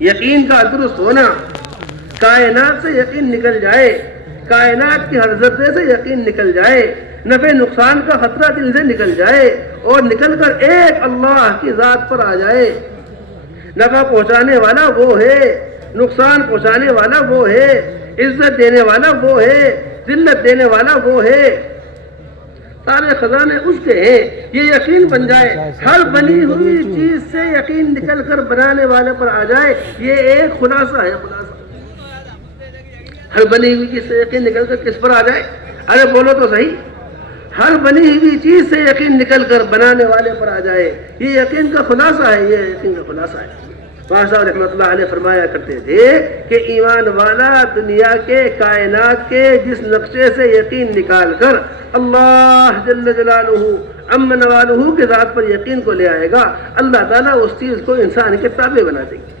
یقین کا درست ہونا، کائنات سے یقین نکل جائے، کائنات کی ہر ذرے سے یقین نکل جائے، نفع نقصان کا خطرہ دل سے نکل جائے اور نکل کر ایک اللہ کی ذات پر آ جائے۔ نفع پہنچانے والا وہ ہے، نقصان پہنچانے والا وہ ہے، عزت دینے والا وہ ہے، ذلت دینے والا وہ ہے، سارے خزانے اس کے ہیں۔ یہ یقین بن جائے، ہر بنی ہوئی چیز سے یقین نکل کر بنانے والے پر آ جائے، یہ ایک خلاصہ ہے۔ خلاصہ ہر بنی ہوئی چیز سے یقین نکل کر کس پر آ جائے؟ ارے بولو تو صحیح، ہر بنی ہوئی چیز سے یقین نکل کر بنانے والے پر آ جائے، یہ یقین کا خلاصہ ہے، یہ یقین کا خلاصہ ہے۔ بادشاہ رحمۃ اللہ علیہ فرمایا کرتے تھے کہ ایمان والا دنیا کے کائنات کے جس نقشے سے یقین نکال کر اللہ جل جلالہ عم نوالہ کے ذات پر یقین کو لے آئے گا، اللہ تعالیٰ اس چیز کو انسان کے تابع بنا دیں گے،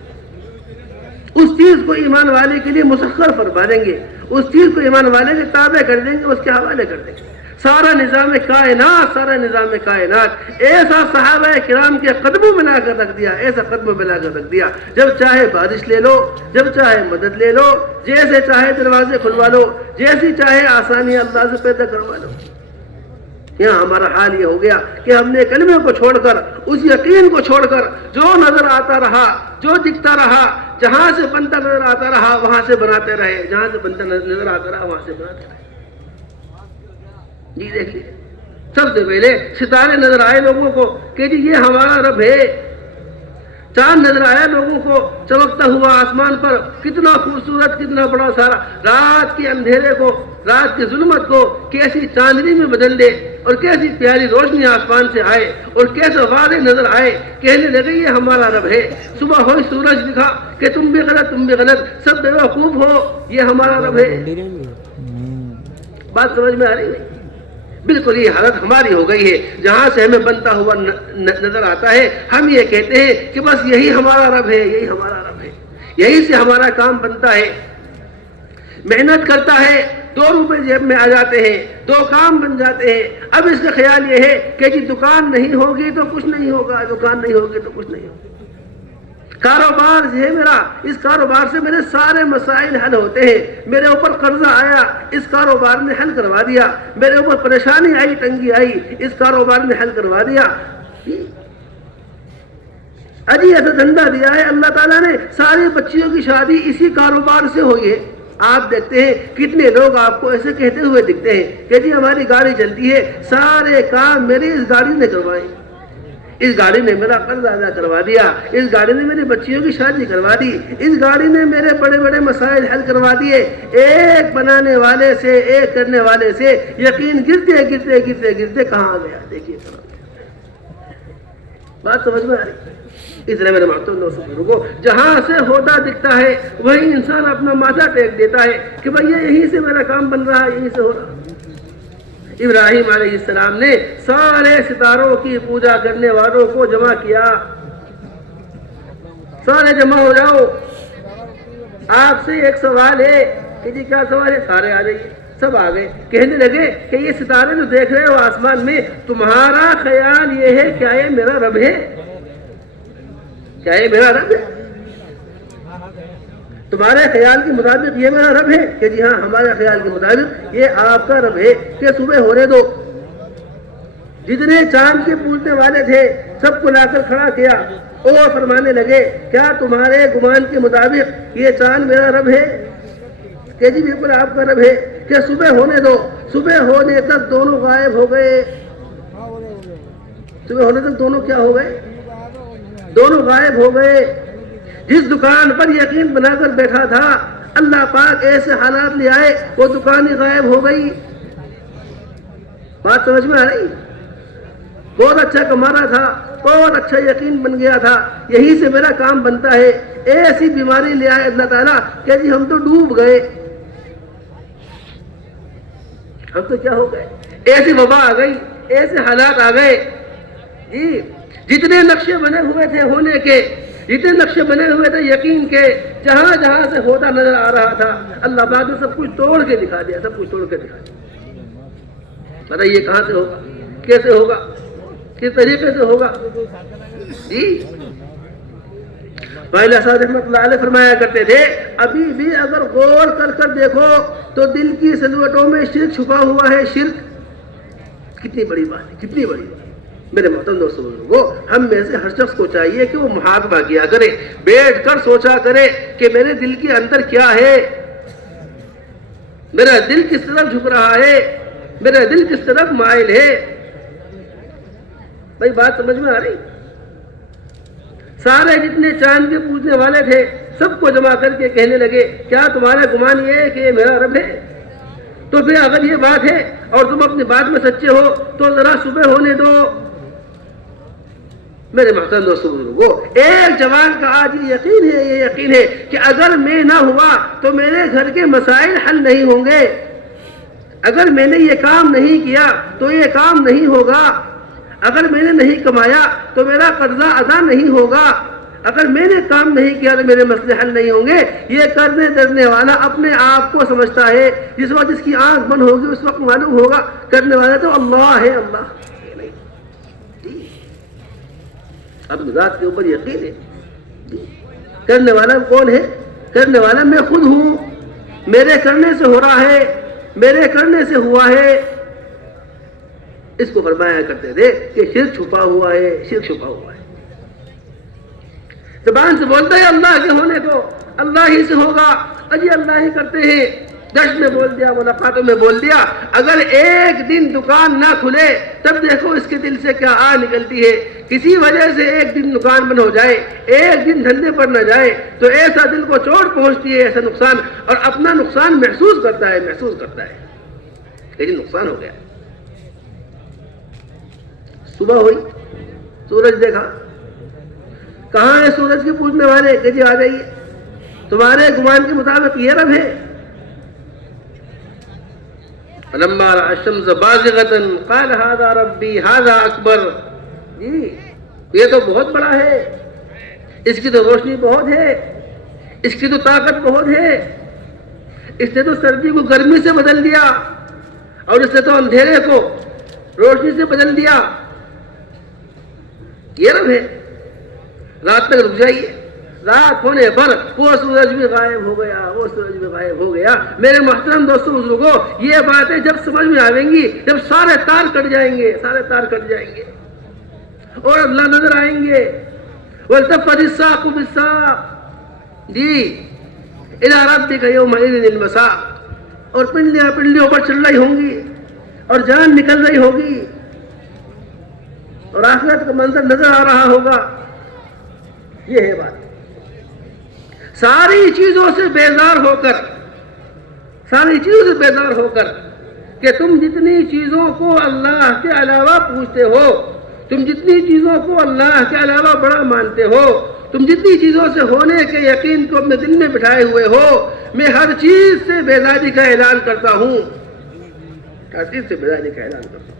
اس چیز کو ایمان والے کے لیے مسخر فرما دیں گے، اس چیز کو ایمان والے کے تابع کر دیں گے، اس کے حوالے کر دیں گے۔ سارا نظام کائنات ایسا صحابہ کرام کے قدموں میں لا کر رکھ دیا، ایسا قدموں میں لا کر رکھ دیا، جب چاہے بارش لے لو، جب چاہے مدد لے لو، جیسے چاہے دروازے کھلوا لو، جیسی چاہے آسانی اللہ سے پیدا کروا لو۔ یہاں ہمارا حال یہ ہو گیا کہ ہم نے کلمے کو چھوڑ کر، اس یقین کو چھوڑ کر، جو نظر آتا رہا، جو دکھتا رہا، جہاں سے بنتا نظر آتا رہا وہاں سے بناتے رہے، جہاں سے بنتا نظر آتا رہا وہاں سے بناتے رہے۔ جی دیکھیے، سب سے پہلے ستارے نظر آئے لوگوں کو کہ جی یہ ہمارا رب ہے، چاند نظر آیا لوگوں کو چمکتا ہوا آسمان پر، کتنا خوبصورت، کتنا بڑا سارا، رات کے اندھیرے کو، رات کی ظلمت کو کیسی چاندنی میں بدل دے اور کیسی پیاری روشنی آسمان سے آئے اور کیسے واضح نظر آئے، کہنے لگے یہ ہمارا رب ہے۔ صبح ہوئی سورج دکھا کہ تم بھی غلط، تم بھی غلط، سب بیوقوف ہو، یہ ہمارا رب ہے۔ بات سمجھ میں آ رہی ہے؟ بالکل یہ حالت ہماری ہو گئی ہے، جہاں سے ہمیں بنتا ہوا نظر آتا ہے ہم یہ کہتے ہیں کہ بس یہی ہمارا رب ہے، یہی ہمارا رب ہے، یہی سے ہمارا کام بنتا ہے۔ محنت کرتا ہے، 2 روپے جیب میں آ جاتے ہیں، 2 کام بن جاتے ہیں۔ اب اس کا خیال یہ ہے کہ جی دکان نہیں ہوگی تو کچھ نہیں ہوگا، دکان نہیں ہوگی تو کچھ نہیں ہوگا، کاروبار ہے میرا، اس کاروبار سے میرے سارے مسائل حل ہوتے ہیں، میرے اوپر قرضہ آیا اس کاروبار نے حل کروا دیا، میرے اوپر پریشانی آئی، تنگی آئی، اس کاروبار نے حل کروا دیا۔ اجی ایسا دھندا دیا ہے اللہ تعالیٰ نے، ساری بچیوں کی شادی اسی کاروبار سے ہوئی ہے۔ آپ دیکھتے ہیں کتنے لوگ آپ کو ایسے کہتے ہوئے دکھتے ہیں کہ جی ہماری گاڑی چلتی ہے، سارے کام میری اس گاڑی نے کروائے، اس گاڑی نے میرا قرض ادا کروا دیا، اس گاڑی نے میری بچیوں کی شادی کروا دی، اس گاڑی نے میرے بڑے بڑے مسائل حل کروا دیے۔ ایک بنانے والے سے، ایک کرنے والے سے یقین گرتے گرتے گرتے گرتے کہاں آ گیا؟ دیکھیے بات سمجھ میں آ رہی؟ اس طرح میرے محترم دوستوں کو جہاں سے ہوتا دکھتا ہے وہی انسان اپنا ماتھا ٹیک دیتا ہے کہ بھئی یہیں سے میرا کام بن رہا ہے، یہیں سے ہو رہا ہے۔ ابراہیم علیہ السلام نے سارے ستاروں کی پوجا کرنے والوں کو جمع کیا، سارے جمع ہو جاؤ، آپ سے ایک سوال ہے کہ جی کیا سوال ہے؟ سارے آ جائیے۔ سب آ گئے، کہنے لگے کہ یہ ستارے جو دیکھ رہے ہو آسمان میں، تمہارا خیال یہ ہے کیا یہ میرا رب ہے؟ کیا یہ میرا رب ہے؟ تمہارے خیال کے مطابق یہ میرا رب ہے؟ کہ جی ہاں ہمارے خیال کے مطابق یہ آپ کا رب ہے۔ کہ صبح ہونے دو، جتنے چاند کے پوجنے والے تھے سب کو لا کر کھڑا کیا اور فرمانے لگے کیا تمہارے گمان کے مطابق یہ چاند میرا رب ہے؟ کہ جی بالکل آپ کا رب ہے۔ کہ صبح ہونے دو، صبح ہونے تک دونوں غائب ہو گئے، صبح ہونے تک دونوں کیا ہو گئے؟ دونوں غائب ہو گئے۔ جس دکان پر یقین بنا کر بیٹھا تھا اللہ پاک ایسے حالات لے آئے وہ دکان ہی غائب ہو گئی۔ بات سمجھ میں آ رہی؟ بہت اچھا کما رہا تھا، بہت اچھا یقین بن گیا تھا، یہی سے میرا کام بنتا ہے، ایسی بیماری لے آئے اللہ تعالیٰ کہ جی ہم تو ڈوب گئے، ہم تو کیا ہو گئے، ایسی وبا آ گئی، ایسے حالات آ گئے۔ جی جتنے نقشے بنے ہوئے تھے ہونے کے، جتنے نقشے بنے ہوئے تھے یقین کے، جہاں جہاں سے ہوتا نظر آ رہا تھا اللہ پاک نے سب کچھ توڑ کے دکھا دیا، سب کچھ توڑ کے دکھا دیا۔ بتائیے کہاں سے ہوگا، کیسے ہوگا، کس طریقے سے ہوگا؟ جی فائلہ صاحب رحمۃ اللہ علیہ فرمایا کرتے تھے ابھی بھی اگر غور کر کر دیکھو تو دل کی سلوٹوں میں شرک چھپا ہوا ہے. شرک کتنی بڑی بات ہے, کتنی بڑی بات ہے. میرے محترم دوستو بزرگوں, ہم میں سے ہر شخص کو چاہیے کہ وہ محاسبہ کیا کرے, بیٹھ کر سوچا کرے کہ میرے دل کے اندر کیا ہے, میرا دل کس طرف جھک رہا ہے, میرا دل کس طرف مائل ہے. بھائی بات سمجھ میں آ رہی؟ سارے جتنے چاند کے پوجنے والے تھے سب کو جمع کر کے کہنے لگے کیا تمہارا گمان یہ ہے کہ یہ میرا رب ہے؟ تو پھر اگر یہ بات ہے اور تم اپنی بات میں سچے ہو تو ذرا صبح ہونے دو. میرے محترم دوستو بزرگوں, ایک جوان کا آج یہ یقین ہے کہ اگر میں نہ ہوا تو میرے گھر کے مسائل حل نہیں ہوں گے, اگر میں نے یہ کام نہیں کیا تو یہ کام نہیں ہوگا, اگر میں نے نہیں کمایا تو میرا قرضہ ادا نہیں ہوگا, اگر میں نے کام نہیں کیا تو میرے مسئلے حل نہیں ہوں گے. یہ کرنے درنے والا اپنے آپ کو سمجھتا ہے, جس وقت جس کی آنکھ بند ہوگی اس وقت معلوم ہوگا کرنے والا تو اللہ ہے, اللہ. اب ذات کے اوپر یقین ہے. کرنے والا کون ہے؟ کرنے والا میں خود ہوں, میرے کرنے سے ہو رہا ہے, میرے کرنے سے ہوا ہے. اس کو فرمایا کرتے تھے کہ شرک چھپا ہوا ہے, شرک چھپا ہوا ہے. زبان سے بولتا ہے اللہ کے ہونے کو, اللہ ہی سے ہوگا, اجی اللہ ہی کرتے ہیں, گشت میں بول دیا, ملاقاتوں میں بول دیا. اگر ایک دن دکان نہ کھلے تب دیکھو اس کے دل سے کیا آ نکلتی ہے. کسی وجہ سے ایک دن دکان بند ہو جائے, ایک دن دھندے پر نہ جائے تو ایسا دل کو چوٹ پہنچتی ہے, ایسا نقصان, اور اپنا نقصان محسوس کرتا ہے, محسوس کرتا ہے. لیکن نقصان ہو گیا. صبح ہوئی, سورج دیکھا, کہاں ہے سورج کے پوجنے والے کہ جی آ جائیے, تمہارے گمان کے مطابق یہ رب ہے. فلما رأى الشمس بازغة قال هذا ربي هذا اکبر. جی یہ تو بہت بڑا ہے, اس کی تو روشنی بہت ہے, اس کی تو طاقت بہت ہے, اس نے تو سردی کو گرمی سے بدل دیا اور اس نے تو اندھیرے کو روشنی سے بدل دیا. یہ رب ہے. رات تک رک جائیے, رات ہونے پر وہ سورج بھی غائب ہو گیا, وہ سورج بھی غائب ہو گیا. میرے محترم دوستو بزرگوں, یہ باتیں جب سمجھ میں آئیں گی, جب سارے تار کٹ جائیں گے, سارے تار کٹ جائیں گے اور اللہ نظر آئیں گے. وَالْتَفَّتِ السَّاقُ بِالسَّاقِ, جی إِلَىٰ رَبِّكَ يَوْمَئِذٍ الْمَسَاقُ. اور پنڈلیوں پر چل رہی ہوں گی اور جان نکل رہی ہوگی اور آخرت کا منظر نظر آ رہا ہوگا. یہ ہے بات. ساری چیزوں سے بیزار ہو کر, ساری چیزوں سے بیزار ہو کر کہ تم جتنی چیزوں کو اللہ کے علاوہ پوچھتے ہو, تم جتنی چیزوں کو اللہ کے علاوہ بڑا مانتے ہو, تم جتنی چیزوں سے ہونے کے یقین کو اپنے دل میں بٹھائے ہوئے ہو, میں ہر چیز سے بیزاری کا اعلان کرتا ہوں, ہر چیز سے بیزاری کا اعلان کرتا ہوں.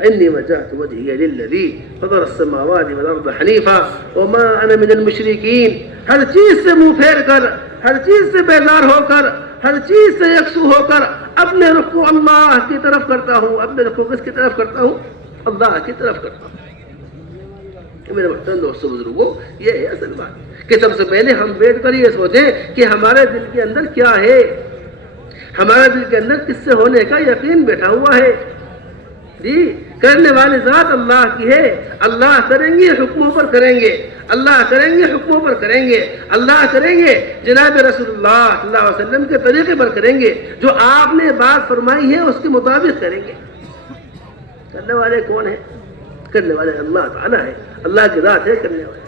انی وجہت وجہی للذی فطر السماوات والارض حنیفا وما انا من المشرکین. ہر چیز سے منہ پھیر کر, ہر چیز سے بیزار ہو کر, ہر چیز سے یکسو ہو کر اپنے رخ کو اللہ کی طرف کرتا ہوں. اپنے رخ کو کس کی طرف کرتا ہوں؟ اللہ کی طرف کرتا ہوں. میرے محترم دوستو بزرگوں, یہ ہے اصل بات کہ سب سے پہلے ہم بیٹھ کر یہ سوچیں کہ ہمارے دل کے اندر کیا ہے, ہمارے دل کے اندر کس سے ہونے کا یقین بیٹھا ہوا ہے. جی کرنے والی ذات اللہ کی ہے. اللہ کریں گے حکموں پر کریں گے, اللہ کریں گے حکموں پر کریں گے, اللہ کریں گے جناب رسول اللہ صلی اللہ علیہ وسلم کے طریقے پر کریں گے, جو آپ نے بات فرمائی ہے اس کے مطابق کریں گے. کرنے والے کون ہیں؟ کرنے والے اللہ تعالیٰ ہے, اللہ کی ذات ہے کرنے والے.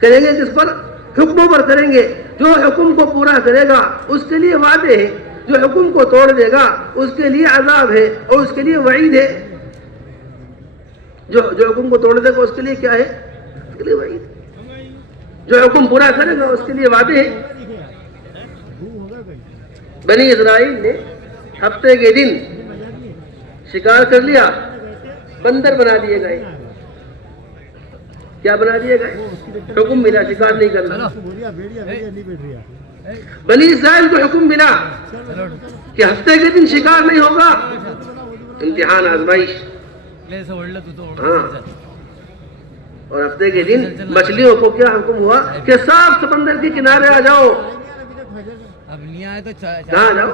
کریں گے کس پر؟ حکموں پر کریں گے. جو حکم کو پورا کرے گا اس کے لیے وعدے ہیں, جو حکم کو توڑ دے گا اس کے لیے عذاب ہے اور اس کے لیے وعید ہے. جو حکم کو توڑ دے گا اس کے لیے کیا ہے؟ اس کے لیے وعید. جو حکم پورا کرے گا اس کے لیے وعدے ہیں. بنی اسرائیل نے ہفتے کے دن شکار کر لیا, بندر بنا دیے گئے. کیا بنا دیے گئے؟ حکم ملا شکار نہیں کرنا. بنی اسرائیل کو حکم ملا کہ ہفتے کے دن شکار نہیں ہوگا. امتحان, آزمائش. ہاں اور ہفتے کے دن مچھلیوں کو کیا حکم ہوا کہ صاف سمندر کے کنارے آ جاؤ. کہاں جاؤ؟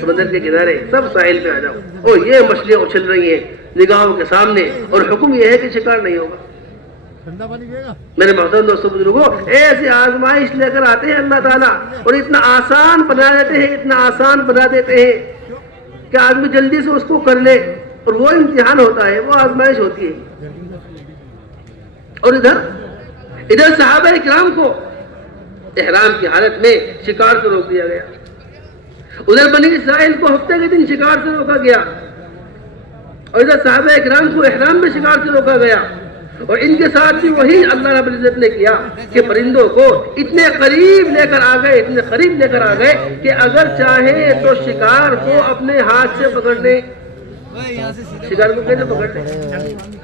سمندر کے کنارے، سب ساحل پہ آ جاؤ. اور یہ مچھلیاں اچھل رہی ہیں نگاہوں کے سامنے، اور حکم یہ ہے کہ شکار نہیں ہوگا. میرے محترم دوستو بزرگوں، ایسی آزمائش لے کر آتے ہیں اللہ تعالیٰ، اور اتنا آسان بنا دیتے ہیں، اتنا آسان بنا دیتے ہیں کہ آدمی جلدی سے اس کو کر لے. اور وہ امتحان ہوتا ہے، وہ آزمائش ہوتی ہے. اور ادھر صحابہ کرام کو احرام کی حالت میں شکار سے روک دیا گیا. ادھر بنی اسرائیل کو ہفتے کے دن شکار سے روکا گیا، اور ادھر صحابہ کرام کو احرام میں شکار سے روکا گیا. اور ان کے ساتھ بھی وہی اللہ رب العزت نے کیا کہ پرندوں کو اتنے قریب لے کر آ گئے، اتنے قریب لے کر آ گئے کہ اگر چاہے تو شکار کو اپنے ہاتھ سے پکڑ لے. شکار کو کیسے پکڑ لے؟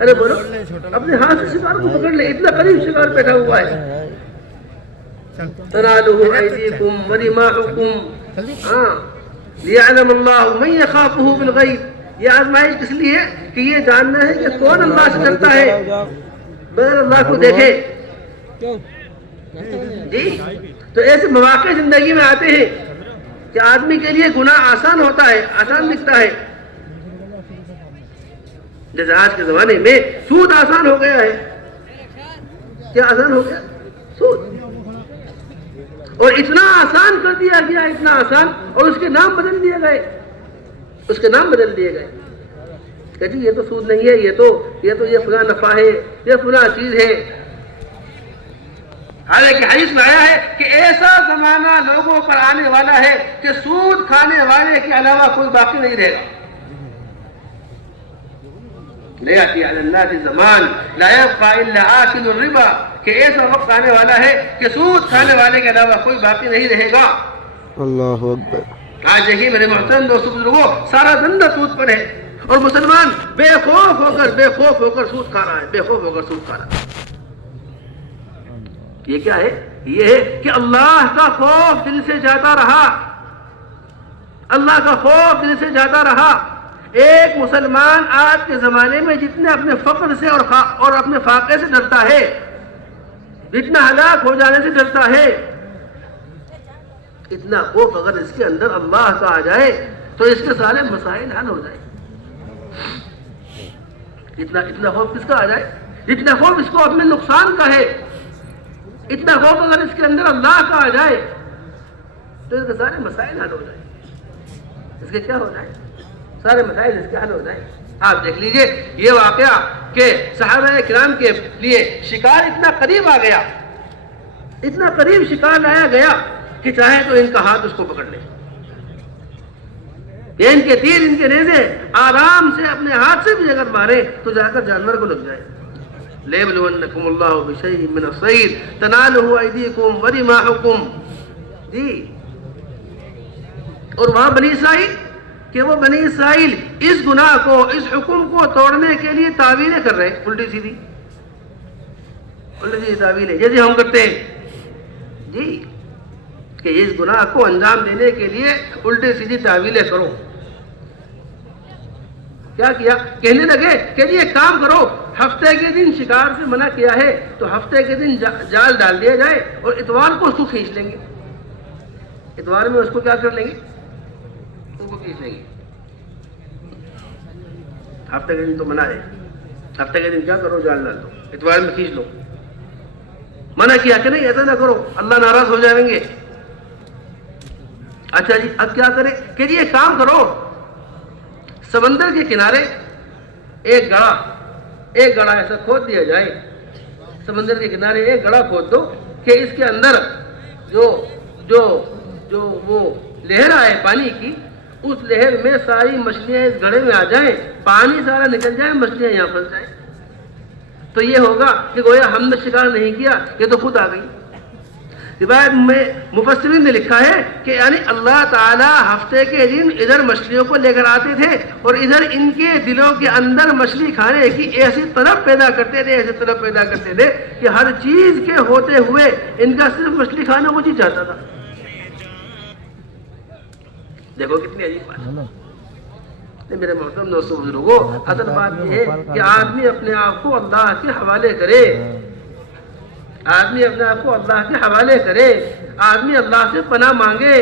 ارے بولو، اپنے ہاتھ سے شکار کو پکڑ لے، اتنا قریب شکار بیٹھا ہوا ہے. تنالہ ایدیکم ورماحکم لیعلم اللہ من یخافہ بالغیب. یہ آزمائش کس لیے کہ یہ جاننا ہے کہ کون اللہ سے ڈرتا ہے بغیر اللہ کو دیکھے. جی تو ایسے مواقع زندگی میں آتے ہیں کہ آدمی کے لیے گناہ آسان ہوتا ہے، آسان دکھتا ہے. جیسے آج کے زمانے میں سود آسان ہو گیا ہے. کیا آسان ہو گیا؟ سود. اور اتنا آسان کر دیا گیا، اتنا آسان، اور اس کے نام بدل دیے گئے. اس کے نام بدل دیے گئے کہ جی یہ تو سود نہیں ہے، یہ فلاں نفع ہے، یہ فلاں چیز ہے. حالانکہ حدیث میں آیا ہے کہ ایسا زمانہ لوگوں پر آنے والا ہے کہ سود کھانے والے کے علاوہ کوئی باقی نہیں رہے گا. لیاتی علی الناس زمان لا یبقى الا آکل الربا، کہ ایسا وقت آنے والا ہے کہ سود کھانے والے کے علاوہ کوئی باقی نہیں رہے گا. اللہ اکبر. آج دیکھیے میرے محترم دوستو بزرگوں، سارا دھندا سود پر ہے، اور مسلمان بے خوف ہو کر سود کھا رہا ہے، بے خوف ہو کر سود کھا رہا ہے. یہ کیا ہے؟ یہ ہے کہ اللہ کا خوف دل سے جاتا رہا، اللہ کا خوف دل سے جاتا رہا. ایک مسلمان آج کے زمانے میں جتنے اپنے فقر سے اور اپنے فاقے سے ڈرتا ہے، جتنا ہلاک ہو جانے سے ڈرتا ہے، اتنا خوف اگر اس کے اندر اللہ کا آ جائے تو اس کے سارے مسائل حل ہو جائیں. اتنا خوف کس کا آ جائے؟ اتنا خوف اس کو اپنے نقصان کا ہے. اتنا خوف اگر اس کے اندر اللہ کا آ جائے تو اس کے سارے مسائل حل ہو جائیں. اس کے کیا ہو جائے؟ سارے مسائل اس کے حل ہو جائیں. آپ دیکھ لیجئے یہ واقعہ کہ صحابہ کرام کے لیے شکار اتنا قریب آ گیا، اتنا قریب شکار لایا گیا کہ چاہے تو ان کا ہاتھ اس کو پکڑ لے، یا ان کے تیر، ان کے نیزے آرام سے اپنے ہاتھ سے بھی اگر مارے تو جا کر جانور کو لگ جائے. لِيَبْلُوَنَّكُمُ اللَّهُ بِشَيْءٍ مِّنَ الصَّيْدِ تَنَالُهُ أَيْدِيكُمْ وَرِمَاحُكُمْ. جی اور وہاں بنی اسرائیل کہ وہ بنی اسرائیل اس گناہ کو، اس حکم کو توڑنے کے لیے تعویلیں کر رہے ہیں، الٹی سیدھی تعویلیں جیسے ہم کرتے ہیں. جی کہ اس گناہ کو انجام دینے کے لیے الٹی سیدھی تعویلیں کرو. کیا کیا؟ کہنے لگے کہ جی ایک کام کرو، ہفتے کے دن شکار سے منع کیا ہے تو ہفتے کے دن جال ڈال دیا جائے، اور اتوار کو اس کو کھینچ لیں گے. اتوار میں اس کو کیا کر لیں گے؟ اس کو کھینچ لیں گے. ہفتے کے دن تو منع ہے، ہفتے کے دن کیا کرو؟ جال ڈال دو، اتوار میں کھینچ لو. منع کیا کہ نہیں ایسا نہ کرو، اللہ ناراض ہو جائیں گے. اچھا جی اب کیا کرے کہ جی ایک کام کرو، سمندر کے کنارے ایک گڑھا ایسا کھود دیا جائے. سمندر کے کنارے ایک گڑھا کھود دو کہ اس کے اندر جو وہ لہر آئے پانی کی، اس لہر میں ساری مچھلیاں اس گڑھے میں آ جائیں، پانی سارا نکل جائے، مچھلیاں یہاں پھنس جائیں. تو یہ ہوگا کہ گویا ہم نے شکار نہیں کیا، یہ تو خود آ گئی. روایت میں مفسرین نے لکھا ہے کہ یعنی اللہ تعالیٰ ہفتے کے دن ادھر مچھلیوں کو لے کر آتے تھے، اور ادھر ان کے دلوں کے اندر مچھلی کھانے کی ایسی طلب پیدا کرتے تھے کہ ہر چیز کے ہوتے ہوئے ان کا صرف مچھلی کھانا کو جی چاہتا تھا. دیکھو کتنی عجیب بات. میرے محترم دوستوں بزرگوں، اصل بات یہ ہے کہ آدمی اپنے آپ کو اللہ کے حوالے کرے، آدمی اپنے آپ کو اللہ کے حوالے کرے، آدمی اللہ سے پناہ مانگے.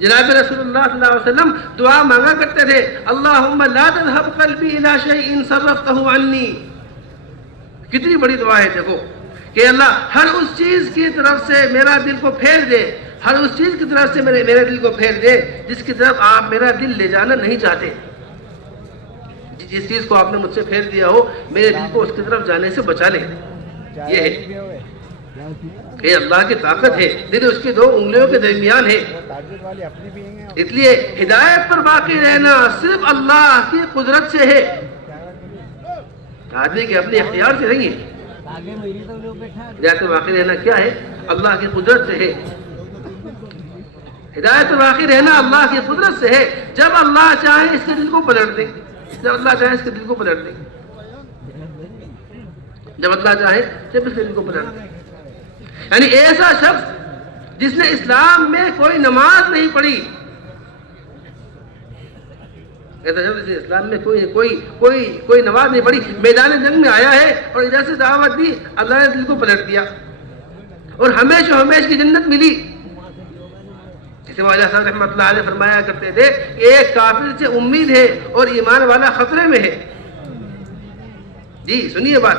جناب رسول اللہ صلی اللہ علیہ وسلم دعا مانگا کرتے تھے، اللہم لا تذهب قلبی الی شیء صرفتہ عنی. کتنی بڑی دعا ہے دیکھو کہ اللہ ہر اس چیز کی طرف سے میرا دل کو پھیر دے، ہر اس چیز کی طرف سے میرے دل کو پھیر دے جس کی طرف آپ میرا دل لے جانا نہیں چاہتے. جس چیز کو آپ نے مجھ سے پھیر دیا ہو، میرے دل کو اس کی طرف جانے سے بچا لے. یہ ہے کہ اللہ کی طاقت ہے، دل اس کی 2 انگلیوں کے درمیان ہے. اس لیے ہدایت پر باقی رہنا صرف اللہ کی قدرت سے ہے، آدمی کے اپنے اختیار سے نہیں ہے. ہدایت پر باقی رہنا کیا ہے؟ اللہ کی قدرت سے ہے. ہدایت پر باقی رہنا اللہ کی قدرت سے ہے. جب اللہ چاہے اس کے دل کو پلٹ دے، جب اللہ چاہے اس کے دل کو پلٹ دے، جب اللہ چاہے جب اس کے دل کو پلٹ دے. یعنی ایسا شخص جس نے اسلام میں کوئی نماز نہیں پڑھی، ایسا شخص جس نے اسلام میں کوئی نماز نہیں پڑھی، میدان جنگ میں آیا ہے اور ادھر سے دعوت دی، اللہ نے دل کو پلٹ دیا اور ہمیش کی جنت ملی. جسے والا صاحب رحمۃ اللہ علیہ فرمایا کرتے تھے کہ ایک کافر سے امید ہے اور ایمان والا خطرے میں ہے. جی سنیے بات،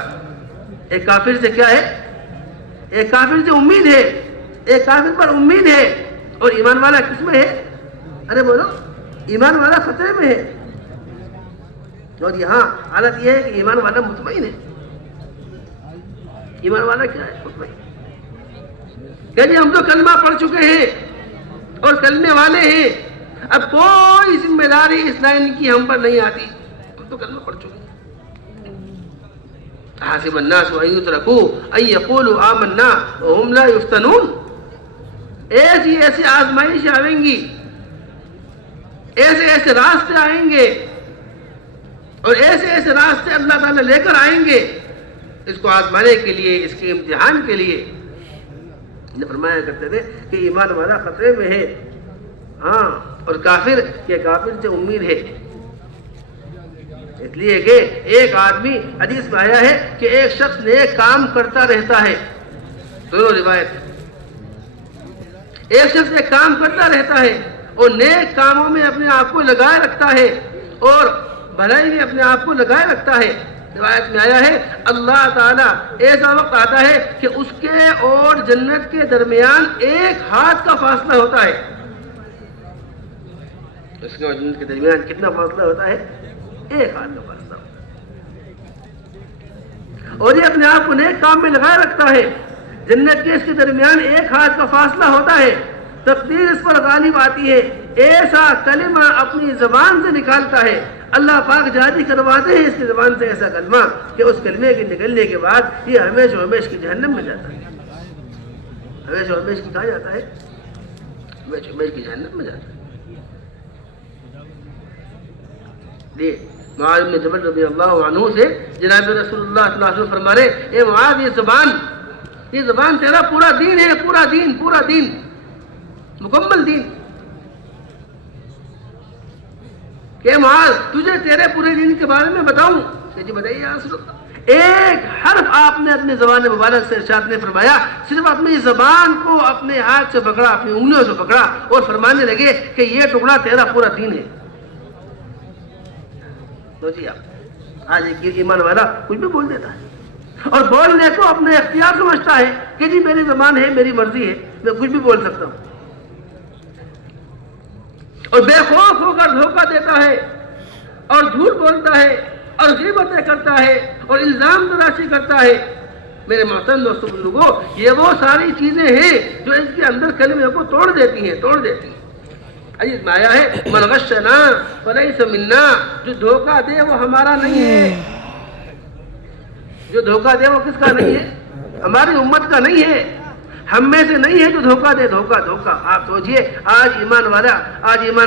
ایک کافر سے کیا ہے؟ ایک کافر سے امید ہے، ایک کافر پر امید ہے اور ایمان والا کس میں ہے؟ ارے بولو، ایمان والا خطرے میں ہے. اور یہاں حالت یہ ہے کہ ایمان والا مطمئن ہے. ایمان والا کیا ہے؟ مطمئن. کہ جی ہم تو کلمہ پڑھ چکے ہیں اور کلمے والے ہیں، اب کوئی ذمہ داری اس لائن کی ہم پر نہیں آتی، ہم تو کلمہ پڑھ چکے ہیں. حاسب الناس ان یترکوا ان یقولوا آمنا وهم لا یفتنون. ایسی آزمائش آئیں گی، ایسے راستے آئیں گے اور ایسے راستے اللہ تعالیٰ لے کر آئیں گے اس کو آزمانے کے لیے، اس کے امتحان کے لیے. نے فرمایا کرتے تھے کہ ایمان والا خطرے میں ہے، ہاں، اور کافر سے امید ہے. اس لیے کہ ایک آدمی، حدیث میں آیا ہے کہ ایک شخص نیک کام کرتا رہتا ہے، دونوں روایت. ایک شخص ایک کام کرتا رہتا ہے اور نیک کاموں میں اپنے آپ کو لگائے رکھتا ہے اور بھلائی میں اپنے آپ کو لگائے رکھتا ہے. روایت میں آیا ہے اللہ تعالیٰ ایسا وقت آتا ہے کہ اس کے اور جنت کے درمیان 1 ہاتھ کا فاصلہ ہوتا ہے. اس کے اور جنت کے درمیان کتنا فاصلہ ہوتا ہے؟ 1 ہاتھ کا فاصلہ. اور یہ اپنے آپ کو نیک کام میں لگائے رکھتا ہے، جنت کے اس کے درمیان 1 ہاتھ کا فاصلہ ہوتا ہے. تقدیر اس پر غالب آتی ہے، ایسا کلمہ اپنی زبان سے نکالتا ہے، اللہ پاک جاری کرواتے ہیں اس کی زبان سے ایسا کلمہ کہ اس کلمے کے نکلنے کے بعد یہ ہمیش کی جہنم میں جاتا ہے. ہمیش کی کہا جاتا ہے، ہمیش کی جہنم میں جاتا ہے. معاذ بن جبل رضی اللہ عنہ سے جناب رسول اللہ صلی اللہ علیہ وسلم فرما رہے، اے معاذ یہ زبان تیرا پورا دین ہے، پورا دین مکمل دین. کہ معاذ تجھے تیرے پورے دین کے بارے میں بتاؤں؟ کہ جی بتائیے یا رسول اللہ. 1 حرف آپ نے اپنی زبان مبارک سے ارشاد نے فرمایا، صرف اپنی زبان کو اپنے ہاتھ سے پکڑا، اپنی انگلیوں سے پکڑا اور فرمانے لگے کہ یہ ٹکڑا تیرا پورا دین ہے. تو جی آج ایک ایمان والا کچھ بھی بول دیتا ہے اور بولنے کو اپنے اختیار سمجھتا ہے کہ جی میری زبان ہے، میری مرضی ہے، میں کچھ بھی بول سکتا ہوں. اور بے خوف ہو کر دھوکہ دیتا ہے اور جھوٹ بولتا ہے اور غیبتیں کرتا ہے اور الزام تراشی کرتا ہے. میرے محترم دوستو بزرگوں، یہ وہ ساری چیزیں ہیں جو اس کے اندر کلمے کو توڑ دیتی ہیں. حدیث میں آیا ہے من غشنا فلیس منا، جو دھوکہ دے وہ ہمارا نہیں ہے. جو دھوکہ دے وہ کس کا نہیں ہے؟ ہماری امت کا نہیں ہے، ہم میں سے نہیں ہے جو دھوکہ دے. دھوکہ آپ سوچئے آج ایمان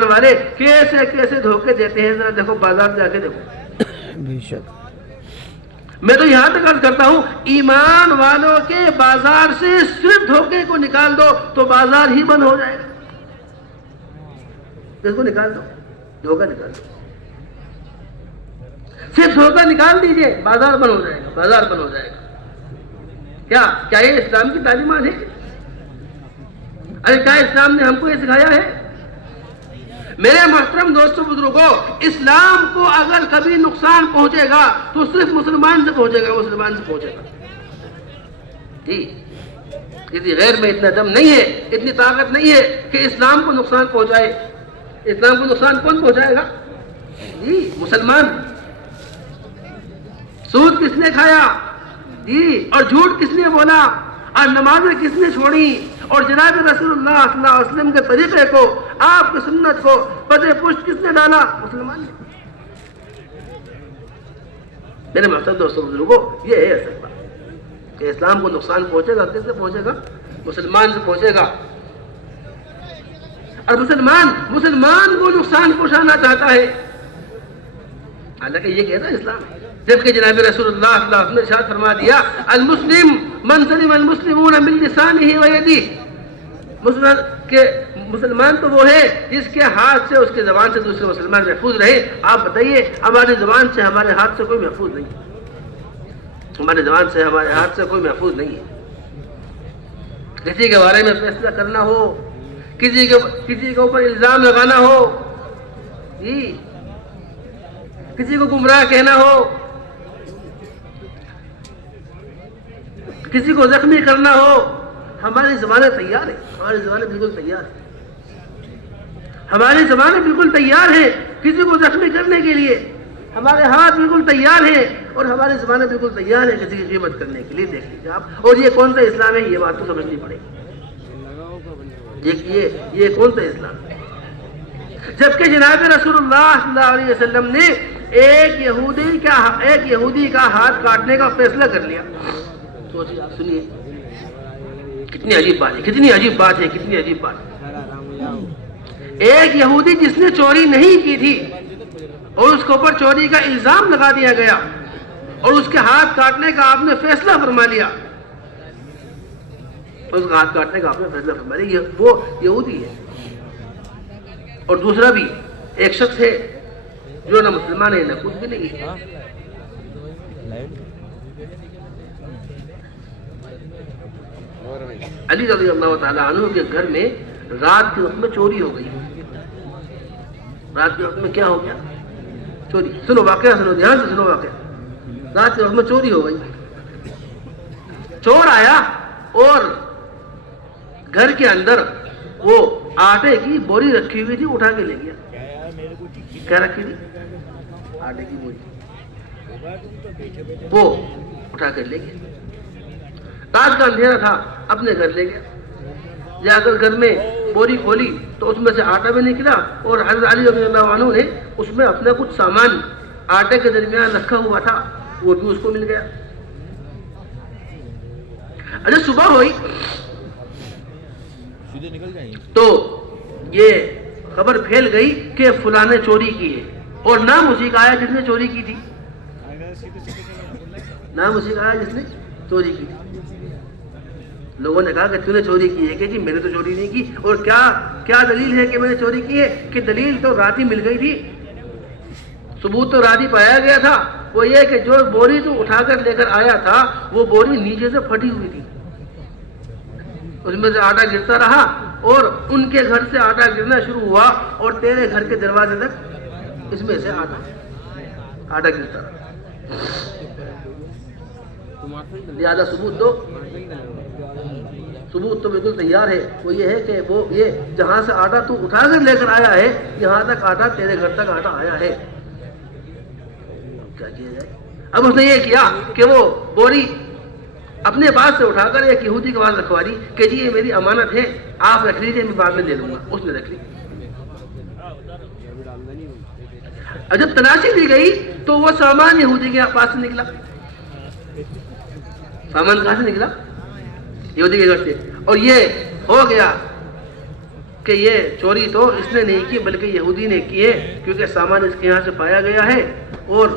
والے کیسے دھوکے دیتے ہیں. ذرا دیکھو بازار جا کے دیکھو. میں تو یہاں تک عرض کرتا ہوں ایمان والوں کے بازار سے صرف دھوکے کو نکال دو تو بازار ہی بند ہو جائے گا. اس کو نکال دو. دھوکہ نکال دو، صرف دھوکہ نکال دیجئے، بازار بند ہو جائے گا، بازار بند ہو جائے گا۔ کیا یہ اسلام کی تعلیمات ہے؟ ارے کیا اسلام نے ہم کو یہ سکھایا ہے؟ میرے محترم دوستوں بزرگوں، اسلام کو اگر کبھی نقصان پہنچے گا تو صرف مسلمان سے پہنچے گا، مسلمان سے پہنچے گا جی۔ کسی غیر میں اتنا دم نہیں ہے، اتنی طاقت نہیں ہے کہ اسلام کو نقصان پہنچائے۔ اسلام کو نقصان کون پہنچائے گا جی؟ مسلمان۔ سود کس نے کھایا جی؟ اور جھوٹ کس نے بولا؟ اور نمازیں کس نے چھوڑی؟ اور جناب رسول اللہ صلی اللہ علیہ وسلم کے طریقے کو، آپ کی سنت کو پردے پشت کس نے ڈالا؟ مسلمان نے۔ میرے محترم دوستوں بزرگوں، یہ ہے اصل بات کہ اسلام کو نقصان پہنچے گا، کس سے پہنچے گا؟ مسلمان سے پہنچے گا۔ اور مسلمان کو نقصان پہنچانا چاہتا ہے، حالانکہ یہ کہتا ہے اسلام، جبکہ جناب رسول اللہ صلی اللہ علیہ وسلم نے ارشاد فرما دیا المسلم من سلم المسلمون من لسانہ و یدہ، مسلمان تو وہ ہے جس کے ہاتھ سے، اس کے زبان سے دوسرے مسلمان محفوظ رہے۔ آپ بتائیے، ہماری زبان سے، ہمارے ہاتھ سے کوئی محفوظ نہیں ہے، ہماری زبان سے، ہمارے ہاتھ سے کوئی محفوظ نہیں ہے۔ کسی کے بارے میں فیصلہ کرنا ہو، کسی کے اوپر الزام لگانا ہو جی، کسی کو گمراہ کہنا ہو، کسی کو زخمی کرنا ہو، ہماری زبانیں تیار ہیں، ہماری زبانیں بالکل تیار ہیں، ہماری زبانیں بالکل تیار ہیں کسی کو زخمی کرنے کے لیے، ہمارے ہاتھ بالکل تیار ہیں اور ہماری زبانیں بالکل تیار ہیں کسی کی قیمت کرنے کے لیے۔ دیکھ لیجیے آپ، اور یہ کون سا اسلام ہے؟ یہ بات تو سمجھنی پڑے گی، یہ کون سا اسلام ہے؟ جبکہ جناب رسول اللہ صلی اللہ علیہ وسلم نے ایک یہودی کا ہاتھ کاٹنے کا فیصلہ کر لیا۔ سوچیے، آپ سنیے، کتنی عجیب بات ہے، کتنی عجیب بات ہے، کتنی عجیب بات ہے۔ ایک یہودی جس نے چوری نہیں کی تھی اور اس کے اوپر چوری کا الزام لگا دیا گیا اور اس کے ہاتھ کاٹنے کا آپ نے فیصلہ فرما لیا، اس کا ہاتھ کاٹنے کا آپ نے فیصلہ فرما لیا، وہ یہودی ہے۔ اور دوسرا بھی ایک شخص ہے جو نہ مسلمان ہے نہ کچھ بھی نہیں ہے۔ علی رضی اللہ تعالیٰ عنہ کے گھر میں رات کے وقت میں چوری ہو گئی۔ رات کے وقت میں کیا ہو گیا؟ چوری۔ سنو واقعہ، سنو دھیان سے سنو واقعہ۔ رات کے وقت میں چوری ہو گئی، چور آیا اور گھر کے اندر وہ آٹے کی بوری رکھی ہوئی تھی، اٹھا کے لے گیا۔ کیا رکھی تھی؟ آٹے کی بوری، وہ اٹھا کر لے گیا۔ رات کا اندھیرا تھا، اپنے گھر لے گیا، جا کر گھر میں بوری کھولی تو اس میں سے آٹا بھی نکلا اور حضرت علی رضی اللہ عنہ نے اس میں اپنا کچھ سامان آٹے کے درمیان رکھا ہوا تھا، وہ بھی اس کو مل گیا۔ اچھا، صبح ہوئی تو یہ خبر پھیل گئی کہ فلاں نے چوری کی ہے، اور نام اسی کا آیا جس نے چوری کی تھی، نام اسی کا آیا جس نے چوری کی تھی۔ لوگوں نے کہا کہ تو نے چوری کی ہے، کہ جی میں نے تو چوری نہیں کی، اور کیا دلیل ہے کہ میں نے چوری کی ہے؟ کہ دلیل تو رات ہی مل گئی تھی، ثبوت تو رات ہی پایا گیا تھا، وہ یہ کہ جو بوری تو اٹھا کر لے کر آیا تھا وہ بوری نیچے سے پھٹی ہوئی تھی، اس میں سے آٹا گرتا رہا اور ان کے گھر سے آٹا گرنا شروع ہوا اور تیرے گھر کے دروازے تک اس میں سے آٹا گرتا رہا۔ لہذا ثبوت تو بالکل تیار ہے، وہ یہ ہے کہ وہ یہ جہاں سے آٹا تو اٹھا کر لے کر آیا ہے، یہاں تک آٹا، تیرے گھر تک آٹا آیا ہے، کیا کیا جائے؟ اب اس نے یہ کیا کہ وہ بوری اپنے پاس سے اٹھا کر ایک یہودی کے پاس رکھوا دی کہ جی یہ میری امانت ہے، آپ رکھ لیجیے، میں بعد میں دے دوں گا۔ اس نے رکھ لی۔ اور جب تلاشی دی گئی تو وہ سامان یہودی کے پاس سے نکلا۔ سامان کہاں سے نکلا؟ یہودی کے گھر سے۔ اور یہ ہو گیا کہ یہ چوری تو اس نے نہیں کی بلکہ یہودی نے کی ہے، کیونکہ سامان اس کے یہاں سے پایا گیا ہے، اور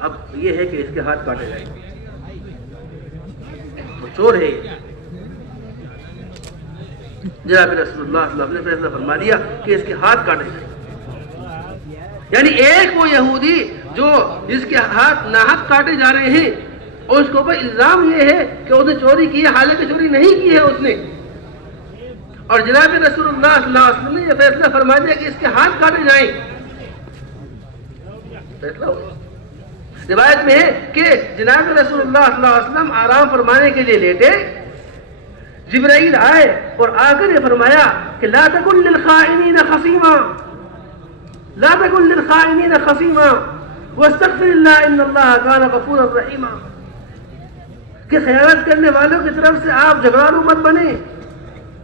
اب یہ ہے کہ اس کے ہاتھ کاٹے جائیں گے، وہ چور ہے۔ جناب رسول اللہ صلی اللہ علیہ وسلم نے فیصلہ فرما دیا کہ اس کے ہاتھ کاٹے جائیں۔ یعنی ایک وہ یہودی جو جس کے ہاتھ ناحق کاٹے جا رہے ہیں اور اس کے اوپر الزام یہ ہے کہ اس نے چوری کی ہے، حالانکہ چوری نہیں کی ہے اس نے، اور جناب رسول اللہ صلی اللہ علیہ وسلم نے یہ فیصلہ فرما دیا کہ اس کے ہاتھ کاٹے جائیں، فیصلہ ہو گیا۔ روایت میں ہے کہ جناب رسول اللہ صلی اللہ علیہ وسلم آرام فرمانے کے لیے لیٹے، جبرائیل آئے اور آ کر یہ فرمایا کہ لا تکن للخائنین خصیما، لا تکن للخائنین خصیما واستغفر اللہ ان اللہ کان غفورا رحیما، کہ خیانت کرنے والوں کی طرف سے آپ جھگڑالو مت بنے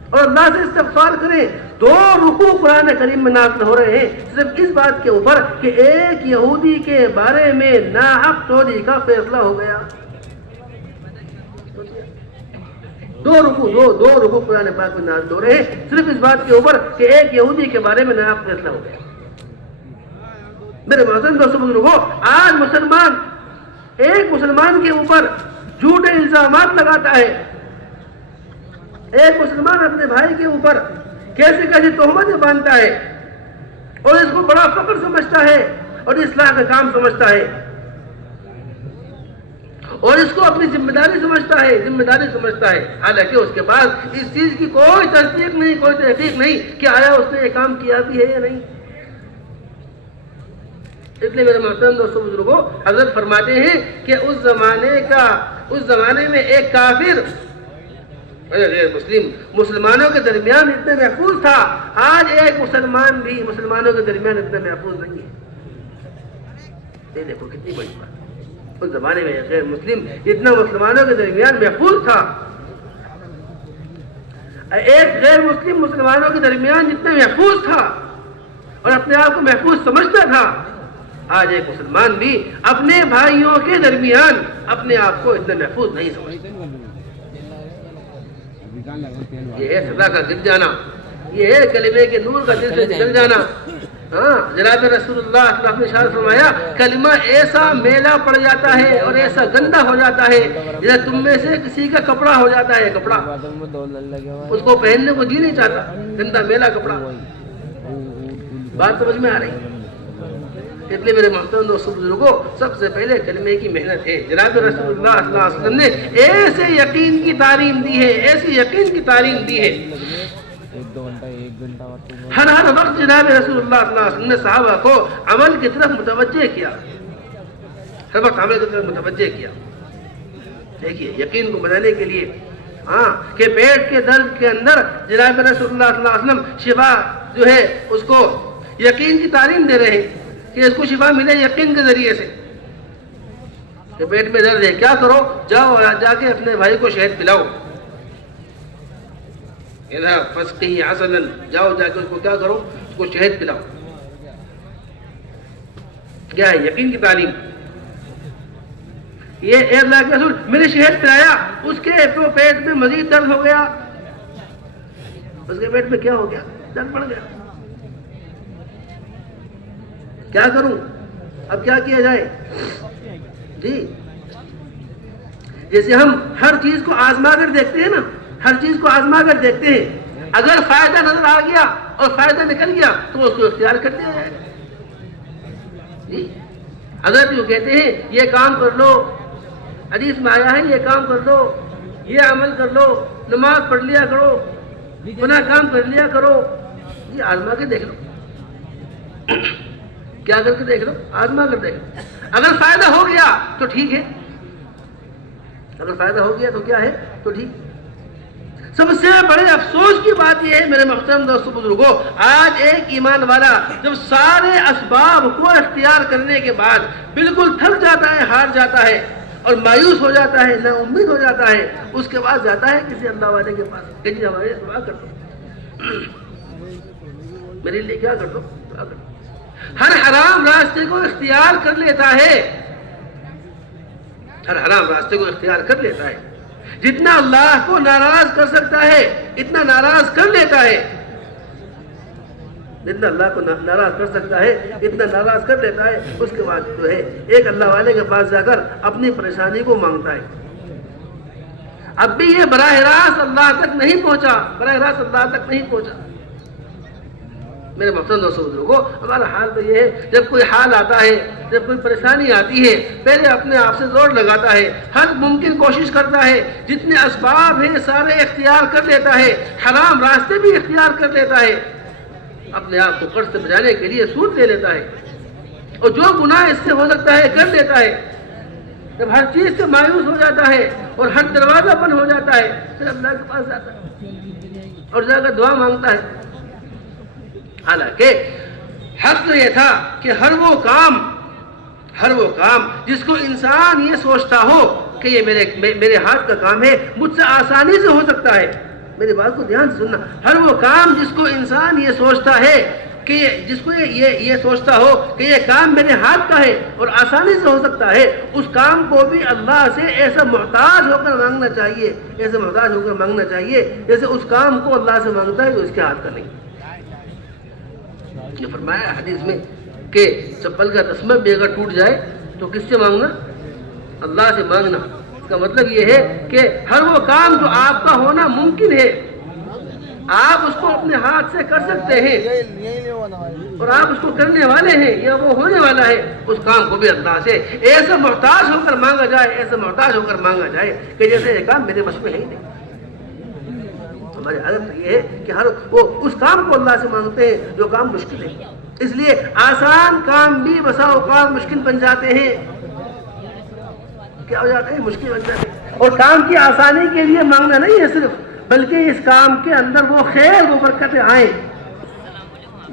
اور اللہ سے استغفار کریں۔ 2 رکوع قرآن کریم میں نازل ہو رہے ہیں صرف اس بات کے اوپر کہ ایک یہودی کے بارے میں ناحق چوری کا فیصلہ ہو گیا۔ 2 رکوع قرآن پاک میں نازل ہو رہے ہیں صرف اس بات کے اوپر کہ ایک یہودی کے بارے میں ناحق فیصلہ ہو گیا۔ میرے محترم دوستو بزرگوں، آج مسلمان ایک مسلمان کے اوپر جھوٹے الزامات لگاتا ہے، ایک مسلمان اپنے بھائی کے اوپر کیسے کیسے تہمتیں باندھتا ہے اور اس کو بڑا فخر سمجھتا ہے اور اصلاح کا کام سمجھتا ہے اور اس کو اپنی ذمہ داری سمجھتا ہے، حالانکہ اس کے پاس اس چیز کی کوئی تصدیق نہیں، کوئی تحقیق نہیں کہ آیا اس نے یہ کام کیا بھی ہے یا نہیں۔ اس لیے میرے محترم دوستو بزرگوں، حضرت فرماتے ہیں کہ اس زمانے میں ایک کافر غیر مسلم مسلمانوں کے درمیان اتنے محفوظ تھا، آج ایک مسلمان بھی مسلمانوں کے درمیان اتنا محفوظ نہیں ہے۔ یہ دیکھو کتنی بڑی بات، اس زمانے میں غیر مسلم اتنا مسلمانوں کے درمیان محفوظ تھا، ایک غیر مسلم مسلمانوں کے درمیان جتنا محفوظ تھا اور اپنے آپ کو محفوظ سمجھتا تھا، آج ایک مسلمان بھی اپنے بھائیوں کے درمیان اپنے آپ کو اتنا محفوظ نہیں سمجھتا۔ یہ ہے سزا کا گر جانا، یہ ہے کلمے کے نور کا دل سے نکل جانا۔ جناب رسول اللہ صلی اللہ علیہ وسلم نے ارشاد فرمایا کلمہ ایسا میلا پڑ جاتا ہے اور ایسا گندا ہو جاتا ہے جیسے تم میں سے کسی کا کپڑا ہو جاتا ہے، کپڑا اس کو پہننے کو جی نہیں چاہتا، گندا میلا کپڑا۔ بات سمجھ میں آ رہی؟ اس لیے میرے محترم دوستو بزرگوں، سب سے پہلے کلمے کی محنت ہے۔ جناب رسول اللہ صلی اللہ علیہ وسلم نے ایسے یقین کی تعلیم دی ہے، ایسی یقین کی تعلیم دی ہے، ہر وقت جناب رسول اللہ صلی اللہ علیہ وسلم نے صحابہ کو عمل کی طرف متوجہ کیا، ہر وقت عمل کی طرف متوجہ کیا۔ دیکھیے یقین کو بنانے کے لیے کہ پیٹ کے درد کے اندر جناب رسول اللہ صلی اللہ علیہ وسلم شفا جو ہے اس کو یقین کی تعلیم دے رہے ہیں کہ اس کو شفا ملے یقین کے ذریعے سے، کہ پیٹ میں درد ہے کیا کرو، جاؤ جا کے اپنے بھائی کو شہد پلاؤ، فسقی عسلا، جاؤ جا کے اس کو کیا کرو، اس کو شہد پلاؤ۔ کیا ہے یقین کی تعلیم؟ یہ اے اللہ کے رسول میں نے شہد پلایا، اس کے پیٹ میں مزید درد ہو گیا، اس کے پیٹ میں کیا ہو گیا، درد بڑھ گیا، کیا کروں، اب کیا کیا جائے؟ جی جیسے ہم ہر چیز کو آزما کر دیکھتے ہیں نا، ہر چیز کو آزما کر دیکھتے ہیں، اگر فائدہ نظر آ گیا اور فائدہ نکل گیا تو اس کو اختیار کر دیا جائے۔ جی اگر جو کہتے ہیں یہ کام کر لو، حدیث میں آیا ہے یہ کام کر لو، یہ عمل کر لو، نماز پڑھ لیا کرو، گناہ کام کر لیا کرو، یہ آزما کے دیکھ لو، کیا کر کے دیکھ لو، آزما کر دیکھ لو، اگر فائدہ ہو گیا تو ٹھیک ہے، اگر فائدہ ہو گیا تو کیا ہے، تو ٹھیک۔ سب سے بڑے افسوس کی بات یہ ہے میرے محترم دوستو بزرگوں، آج ایک ایمان والا جب سارے اسباب کو اختیار کرنے کے بعد بالکل تھک جاتا ہے، ہار جاتا ہے اور مایوس ہو جاتا ہے، نا امید ہو جاتا ہے، اس کے بعد جاتا ہے کسی اللہ والے کے پاس کہ جی ہمارے دعا کر دو، میرے لیے کیا کر دو، دعا کر دو۔ ہر حرام راستے کو اختیار کر لیتا ہے، ہر حرام راستے کو اختیار کر لیتا ہے، جتنا اللہ کو ناراض کر سکتا ہے اتنا ناراض کر لیتا ہے، جتنا اللہ کو ناراض کر سکتا ہے اتنا ناراض کر لیتا ہے، اس کے بعد جو ہے ایک اللہ والے کے پاس جا کر اپنی پریشانی کو مانگتا ہے۔ اب بھی یہ براہ راست اللہ تک نہیں پہنچا، براہ راست اللہ تک نہیں پہنچا، میرے محترم دوستوں بزرگوں، ہمارا حال تو یہ ہے، جب کوئی حال آتا ہے، جب کوئی پریشانی آتی ہے، پہلے اپنے آپ سے زور لگاتا ہے، ہر ممکن کوشش کرتا ہے، جتنے اسباب ہیں سارے اختیار کر لیتا ہے، حرام راستے بھی اختیار کر لیتا ہے، اپنے آپ کو قرض سے بچانے کے لیے سود لے لیتا ہے، اور جو گناہ اس سے ہو سکتا ہے کر لیتا ہے۔ جب ہر چیز سے مایوس ہو جاتا ہے اور ہر دروازہ بند ہو جاتا ہے، پھر اللہ کے پاس جاتا ہے اور جا کر دعا مانگتا ہے۔ حالانکہ حق یہ تھا کہ ہر وہ کام جس کو انسان یہ سوچتا ہو کہ یہ میرے ہاتھ کا کام ہے، مجھ سے آسانی سے ہو سکتا ہے، میری بات کو دھیان سے سننا، ہر وہ کام جس کو انسان یہ سوچتا ہے کہ جس کو یہ سوچتا ہو کہ یہ کام میرے ہاتھ کا ہے اور آسانی سے ہو سکتا ہے، اس کام کو بھی اللہ سے ایسا محتاج ہو کر مانگنا چاہیے، ایسے محتاج ہو کر مانگنا چاہیے جیسے اس کام کو اللہ سے مانگتا ہے جو اس کے ہاتھ کا نہیں۔ یہ فرمایا حدیث میں کہ چپل کا تسمہ بھی اگر ٹوٹ جائے تو کس سے مانگنا؟ اللہ سے مانگنا۔ اس کا مطلب یہ ہے کہ ہر وہ کام جو آپ کا ہونا ممکن ہے، آپ اس کو اپنے ہاتھ سے کر سکتے ہیں اور آپ اس کو کرنے والے ہیں یا وہ ہونے والا ہے، اس کام کو بھی اللہ سے ایسا محتاج ہو کر مانگا جائے، ایسا محتاج ہو کر مانگا جائے کہ جیسے یہ کام میرے بس میں ہے ہی نہیں۔ ہماری عادت یہ ہے کہ وہ اس کام کو اللہ سے مانگتے ہیں جو کام مشکل ہے، اس لیے آسان کام بھی بسا اوقات مشکل بن جاتے ہیں۔ کیا ہو جاتے ہیں؟ مشکل بن جاتے ہیں۔ اور کام کی آسانی کے لیے مانگنا نہیں ہے صرف، بلکہ اس کام کے اندر وہ خیر، وہ برکتیں آئیں۔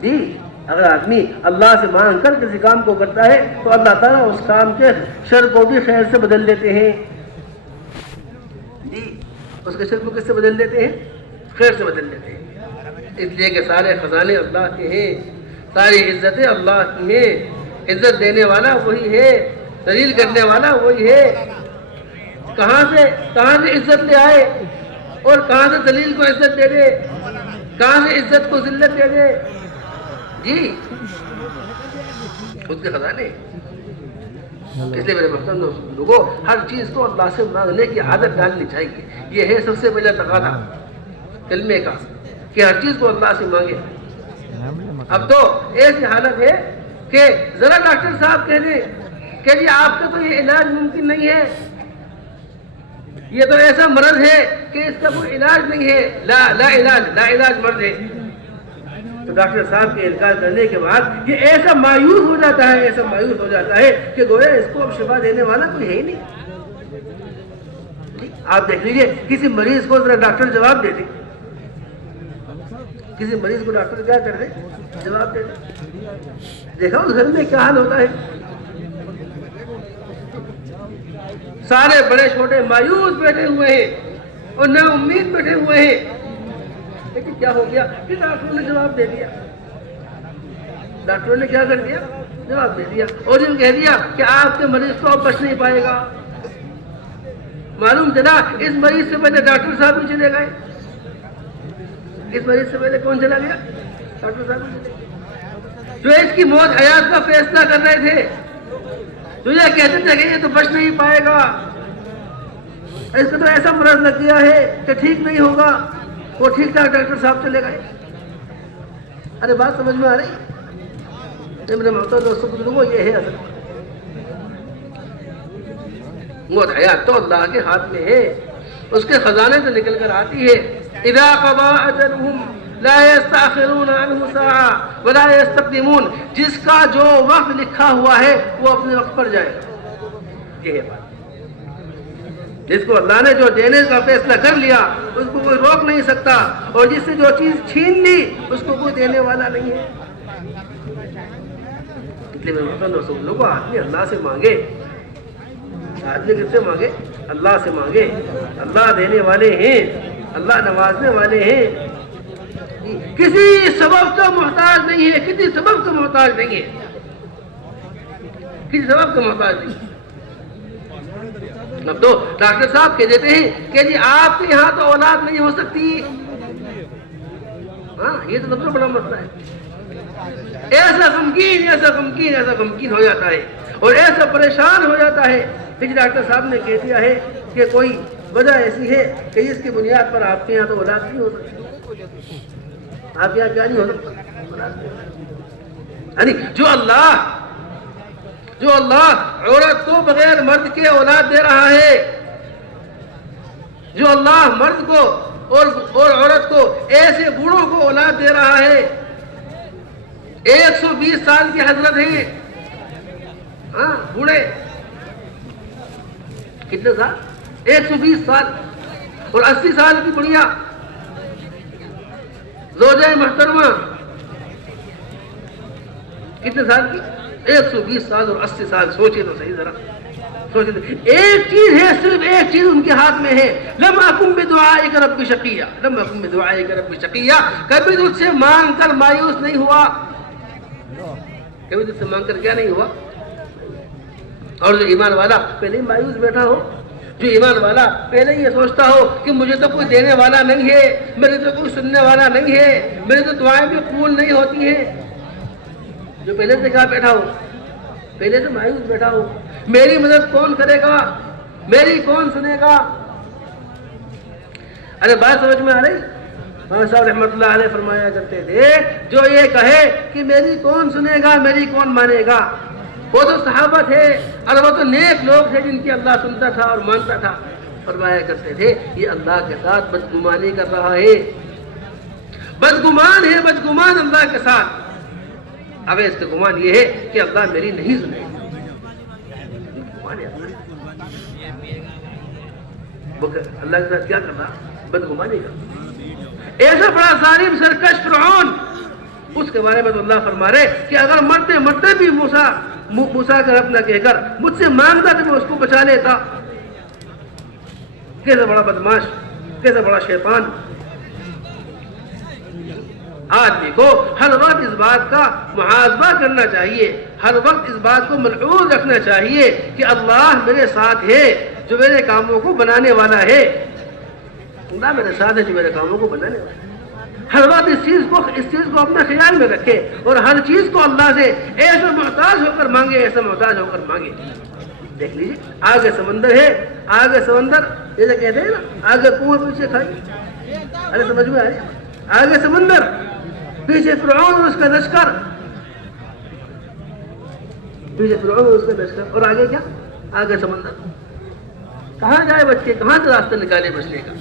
جی اگر آدمی اللہ سے مانگ کر کسی کام کو کرتا ہے تو اللہ تعالیٰ اس کام کے شر کو بھی خیر سے بدل دیتے ہیں۔ جی اس کے شر کو کس سے بدل دیتے ہیں؟ خیر سے بدل دیتے ہیں۔ اس لیے کہ سارے خزانے اللہ کے ہیں، ساری عزتیں اللہ کی ہیں، عزت دینے والا وہی ہے، ذلیل کرنے والا وہی ہے۔ کہاں سے عزت لے آئے اور کہاں سے ذلیل کو عزت دے دے، کہاں سے عزت کو ذلت دے دے؟ جی خود کے خزانے۔ اس لیے میرے محترم لوگوں، ہر چیز کو اللہ سے مانگنے کی عادت ڈالنی چاہیے۔ یہ ہے سب سے پہلا تقاضا کلمے کا کہ ہر چیز کو اللہ سے مانگے۔ اب تو ایسی حالت ہے کہ ذرا ڈاکٹر صاحب کہہ دیں کہ جی آپ کا تو یہ علاج ممکن نہیں ہے، یہ تو ایسا مرض ہے کہ اس کا کوئی علاج نہیں ہے، لا علاج مرض ہے، تو ڈاکٹر صاحب کے انکار کرنے کے بعد یہ ایسا مایوس ہو جاتا ہے کہ گویا اس کو اب شفا دینے والا کوئی ہے ہی نہیں۔ آپ دیکھ لیجئے کسی مریض کو ذرا ڈاکٹر جواب دے دے، کسی مریض کو ڈاکٹر کیا کر دے؟ جواب دے دے۔ دیکھا اس گھر میں کیا حال ہوتا ہے؟ سارے بڑے چھوٹے مایوس بیٹھے ہوئے ہیں اور نا امید بیٹھے ہوئے ہیں، لیکن کیا ہو گیا کہ ڈاکٹروں نے جواب دے دیا۔ ڈاکٹروں نے کیا کر دیا؟ جواب دے دیا، اور یہ کہہ دیا کہ آپ کے مریض کو اب بچ نہیں پائے گا۔ معلوم چلا اس مریض سے پہلے ڈاکٹر صاحب بھی چلے گئے۔ اس مریض سے پہلے کون چلا گیا؟ ڈاکٹر صاحب بھی چلے گئے، جو اس کی موت حیات کا فیصلہ کر رہے تھے، جو یہ کہتے تھے کہ یہ تو بچ نہیں پائے گا، اس کو تو ایسا مرض لگ گیا ہے کہ ٹھیک نہیں ہوگا، وہ ٹھیک ٹھاک ڈاکٹر صاحب چلے گئے۔ ارے بات سمجھ میں آ رہی؟ میرے محترم دوستوں بزرگوں، یہ ہے اصل موت حیات تو اللہ کے ہاتھ میں ہے، اس کے خزانے سے نکل کر آتی ہے۔ اذا قضى اجلهم لا يستأخرون عنه ساعة ولا يستقدمون، جس کا جو وقت لکھا ہوا ہے وہ اپنے وقت پر جائے گا۔ یہ ہے بات، جس کو اللہ نے جو دینے کا فیصلہ کر لیا اس کو کوئی روک نہیں سکتا، اور جس سے جو چیز چھین لی اس کو کوئی دینے والا نہیں ہے۔ اس لیے میں رسول لوگوں آدمی اللہ سے مانگے، آدمی کس سے مانگے؟ اللہ سے مانگے۔ اللہ دینے والے ہیں، اللہ نوازنے والے ہیں، کسی سبب کا محتاج نہیں ہے، کسی سبب کا محتاج نہیں ہے، کسی سبب کا محتاج نہیں۔ اب تو ڈاکٹر صاحب کہہ دیتے ہیں کہ جی آپ کے یہاں تو اولاد نہیں ہو سکتی، ہاں یہ تو سب سے بڑا مسئلہ ہے۔ ایسا غمگین ہو جاتا ہے اور ایسا پریشان ہو جاتا ہے کہ ڈاکٹر صاحب نے کہہ دیا ہے کہ کوئی وجہ ایسی ہے کہ اس کی بنیاد پر آپ کے یہاں تو اولاد نہیں ہو سکتی۔ آپ یہاں کیا نہیں ہو سکتا؟ یعنی جو اللہ عورت کو بغیر مرد کے اولاد دے رہا ہے، جو اللہ مرد کو اور عورت کو ایسے بوڑھوں کو اولاد دے رہا ہے، 120 سال کی حضرت ہیں، ہاں بوڑھے، کتنے سال؟ 120 سال، اور 80 سال کی بڑھیا زوجہ محترمہ کتنے سال کی؟ 120 سال اور 80 سال. سوچے تو صحیح ذرا، سوچے تو. ایک چیز ہے، صرف ایک چیز ان کے ہاتھ میں ہے، لم اکن بدعائک رب شقیہ، لم اکن بدعائک رب شقیہ. کبھی تجھ سے مانگ کر مایوس نہیں ہوا، کبھی تجھ سے مانگ کر کیا نہیں ہوا. اور جو ایمان والا پہلے ہی مایوس بیٹھا ہو، جو ایمان والا پہلے یہ سوچتا ہو کہ مجھے تو کوئی دینے والا نہیں ہے، میرے تو کوئی سننے والا نہیں ہے، میری تو دعائیں بھی قبول نہیں ہوتی ہیں، جو پہلے سے کہا بیٹھا ہو، پہلے سے مایوس بیٹھا ہو، میری مدد کون کرے گا، میری کون سنے گا. ارے بات سمجھ میں آ رہی؟ مولانا صاحب رحمۃ اللہ علیہ فرمایا کرتے تھے، جو یہ کہے کہ میری کون سنے گا، میری کون مانے گا، وہ تو صحابہ تھے اور وہ تو نیک لوگ تھے جن کی اللہ سنتا تھا اور مانتا تھا. فرمایا کرتے تھے یہ اللہ کے ساتھ بدگمانی کر رہا ہے، بدگمان ہے، بدگمان اللہ کے ساتھ. اب اس کا گمان یہ ہے کہ اللہ میری نہیں سنے گا. اللہ کے ساتھ کیا کرنا؟ بدگمانی کرنا. ایسا بڑا ظالم سرکش فرعون، اس کے بارے میں تو اللہ فرما رہے کہ اگر مرتے مرتے بھی موسیٰ کا رب نہ کہہ کر مجھ سے مانگتا تو میں اس کو بچا لیتا. کیسا بڑا بدماش، کیسا بڑا شیطان. آدمی کو ہر وقت اس بات کا محاسبہ کرنا چاہیے، ہر وقت اس بات کو ملحوظ رکھنا چاہیے کہ اللہ میرے ساتھ ہے جو میرے کاموں کو بنانے والا ہے. اللہ میرے ساتھ ہے جو میرے کاموں کو بنانے والا ہے. ہر وقت اس چیز کو اپنے خیال میں رکھے اور ہر چیز کو اللہ سے ایسا محتاج ہو کر مانگے، ایسا محتاج ہو کر مانگے. دیکھ لیجیے آگے سمندر ہے، آگے سمندر جیسے کہتے ہیں نا، آگے کنویں پیچھے کھائی. ارے سمجھ میں آ رہی ہے؟ آگے سمندر، پیچھے فرعون اور اس کا لشکر، پیچھے فرعون اور اس کا لشکر، اور آگے کیا؟ آگے سمندر. کہاں جائے بچے، کہاں سے راستہ نکالے بچنے کا.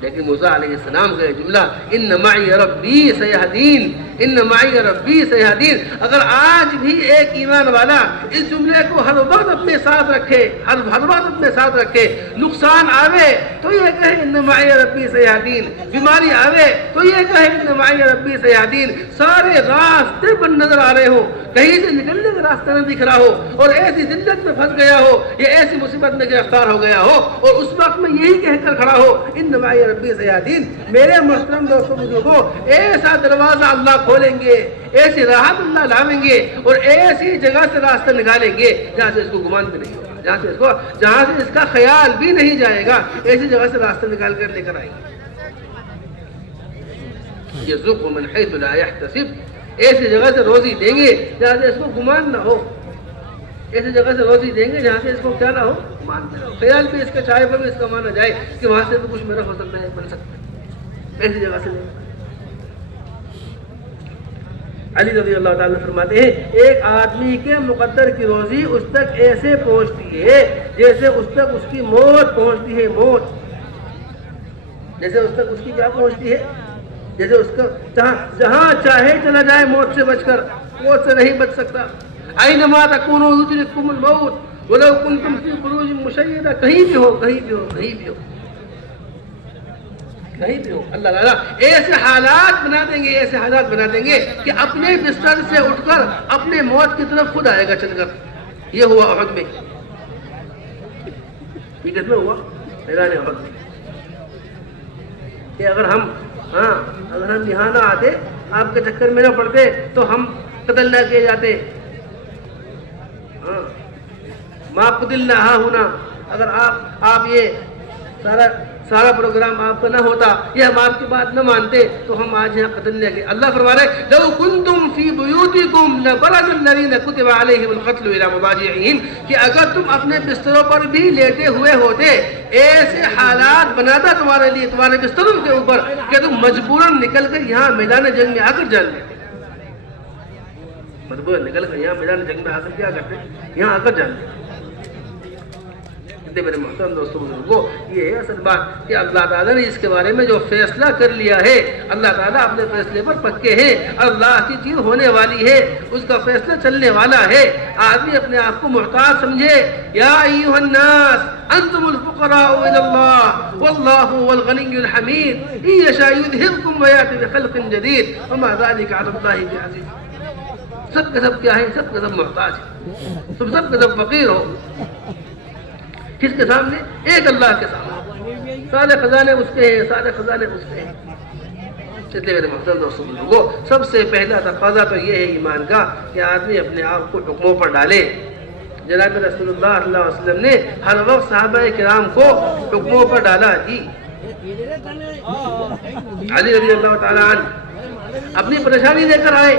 لیکن موسیٰ علیہ السلام کا جملہ ان معی ربی سیہدین، ان معی ربی سیہدین، اگر آج بھی ایک ایمان والا اس جملے کو ہر وقت اپنے ساتھ رکھے، ہر وقت اپنے ساتھ رکھے، نقصان آوے تو یہ کہے ان معی ربی سیہدین، بیماری آوے تو یہ کہے ان معی ربی سیہدین. سارے راستے بند نظر آ رہے ہو، کہیں سے نکلنے کا راستہ نہ دکھ رہا ہو، اور ایسی ذلت میں پھنس گیا ہو یا ایسی مصیبت میں گرفتار ہو گیا ہو، اور اس وقت میں یہی کہہ کر کھڑا ہو ان معی ربی سیہدین. میرے محترم دوستوں بزرگوں، ایسا دروازہ اللہ کھولیں گے، ایسی راحت اللہ لاویں گے، اور ایسی جگہ سے راستہ نکالیں گے جہاں سے اس کو گمان بھی نہیں ہوگا، جہاں سے اس کا خیال بھی نہیں جائے گا. ایسی جگہ سے راستہ نکال کر لے کر آئیں گے. یرزق من حیث لا یحتسب، ایسی جگہ سے روزی دیں گے جہاں سے اس کو گمان نہ ہو، ایسی جگہ سے روزی دیں گے جہاں سے اس کو کیا نہ ہو، گمان نہ ہو، خیال بھی اس کے چاہے پر بھی اس کا مانا جائے کہ وہاں سے بھی کچھ میرا ہو سکتا ہے، بن سکتا ہے. ایسی جگہ سے نہیں. علی رضی اللہ تعالیٰ فرماتے ہیں ایک آدمی کے مقدر کی روزی اس تک ایسے پہنچتی ہے جیسے اس تک اس کی موت پہنچتی ہے. موت جیسے اس تک اس کی کیا پہنچتی ہے، جیسے اس کا جہاں چاہے چلا جائے موت سے بچ کر، موت سے نہیں بچ سکتا. اینما تکونوا یدرککم الموت ولو کنتم فی بروج مشیدہ، کہیں بھی ہو، کہیں بھی ہو، کہیں بھی ہو، کہیں بھی ہو. اللہ تعالیٰ ایسے حالات بنا دیں گے، ایسے حالات بنا دیں گے کہ اپنے بستر سے اٹھ کر اپنے موت کی طرف خود آئے گا چل کر. یہ ہوا احد میں. یہ کس میں ہوا؟ میدان احد میں. کہ اگر ہم یہاں نہ آتے، آپ کے چکر میں نہ پڑتے تو ہم قتل نہ کیے جاتے. ما قتلنا ہا ہونا، اگر آپ یہ سارا پروگرام آپ کا نہ ہوتا یا ہم آپ کی بات نہ مانتے تو ہم آج یہاں قتل لیں گے. اللہ فرما رہے ہیں لو کنتم فی بیوتکم لبرز الذین کتب علیہم القتل الی مضاجعہم کہ اگر تم اپنے بستروں پر بھی لیٹے ہوئے ہوتے ایسے حالات بناتا تمہارے لیے تمہارے بستروں کے اوپر کہ تم مجبوراً نکل کر یہاں میدان جنگ میں آ کر جان لیتے. مجبوراً نکل کر یہاں میدان جنگ میں آ کر کیا کرتے یہاں آ کر جان لیتے. میرے محترم دوستوں بزرگوں یہ ہے اصل بات کہ اللہ تعالیٰ نے اس کے بارے میں جو فیصلہ کر لیا ہے اللہ تعالیٰ اپنے فیصلے پر پکے ہیں. اللہ کی چیز ہونے والی ہے اس کا فیصلہ چلنے والا ہے. آدمی اپنے آپ کو محتاج سمجھے. یا ایھا الناس انتم الفقراء الی اللہ واللہ هو الغنی الحمید ان یشاء یذھبکم ویأتی بخلق جدید وما ذلک علی اللہ بعزیز. سب کے سب کیا ہے سب کے سب محتاج ہیں. تم سب کے سب فقیر ہو. کس کے سامنے ایک اللہ کے سامنے. سارے خزانے اس کے ہیں سارے خزانے اس کے ہیں. اس لیے میرے محترم دوستوں بزرگوں سب سے پہلا تقاضا تو یہ ہے ایمان کا کہ آدمی اپنے آپ کو حکموں پر ڈالے. جناب رسول اللہ صلی اللہ علیہ وسلم نے ہر وقت صحابہ کرام کو حکموں پر ڈالا. جی علی رضی اللہ تعالیٰ عنہ اپنی پریشانی لے کر آئے.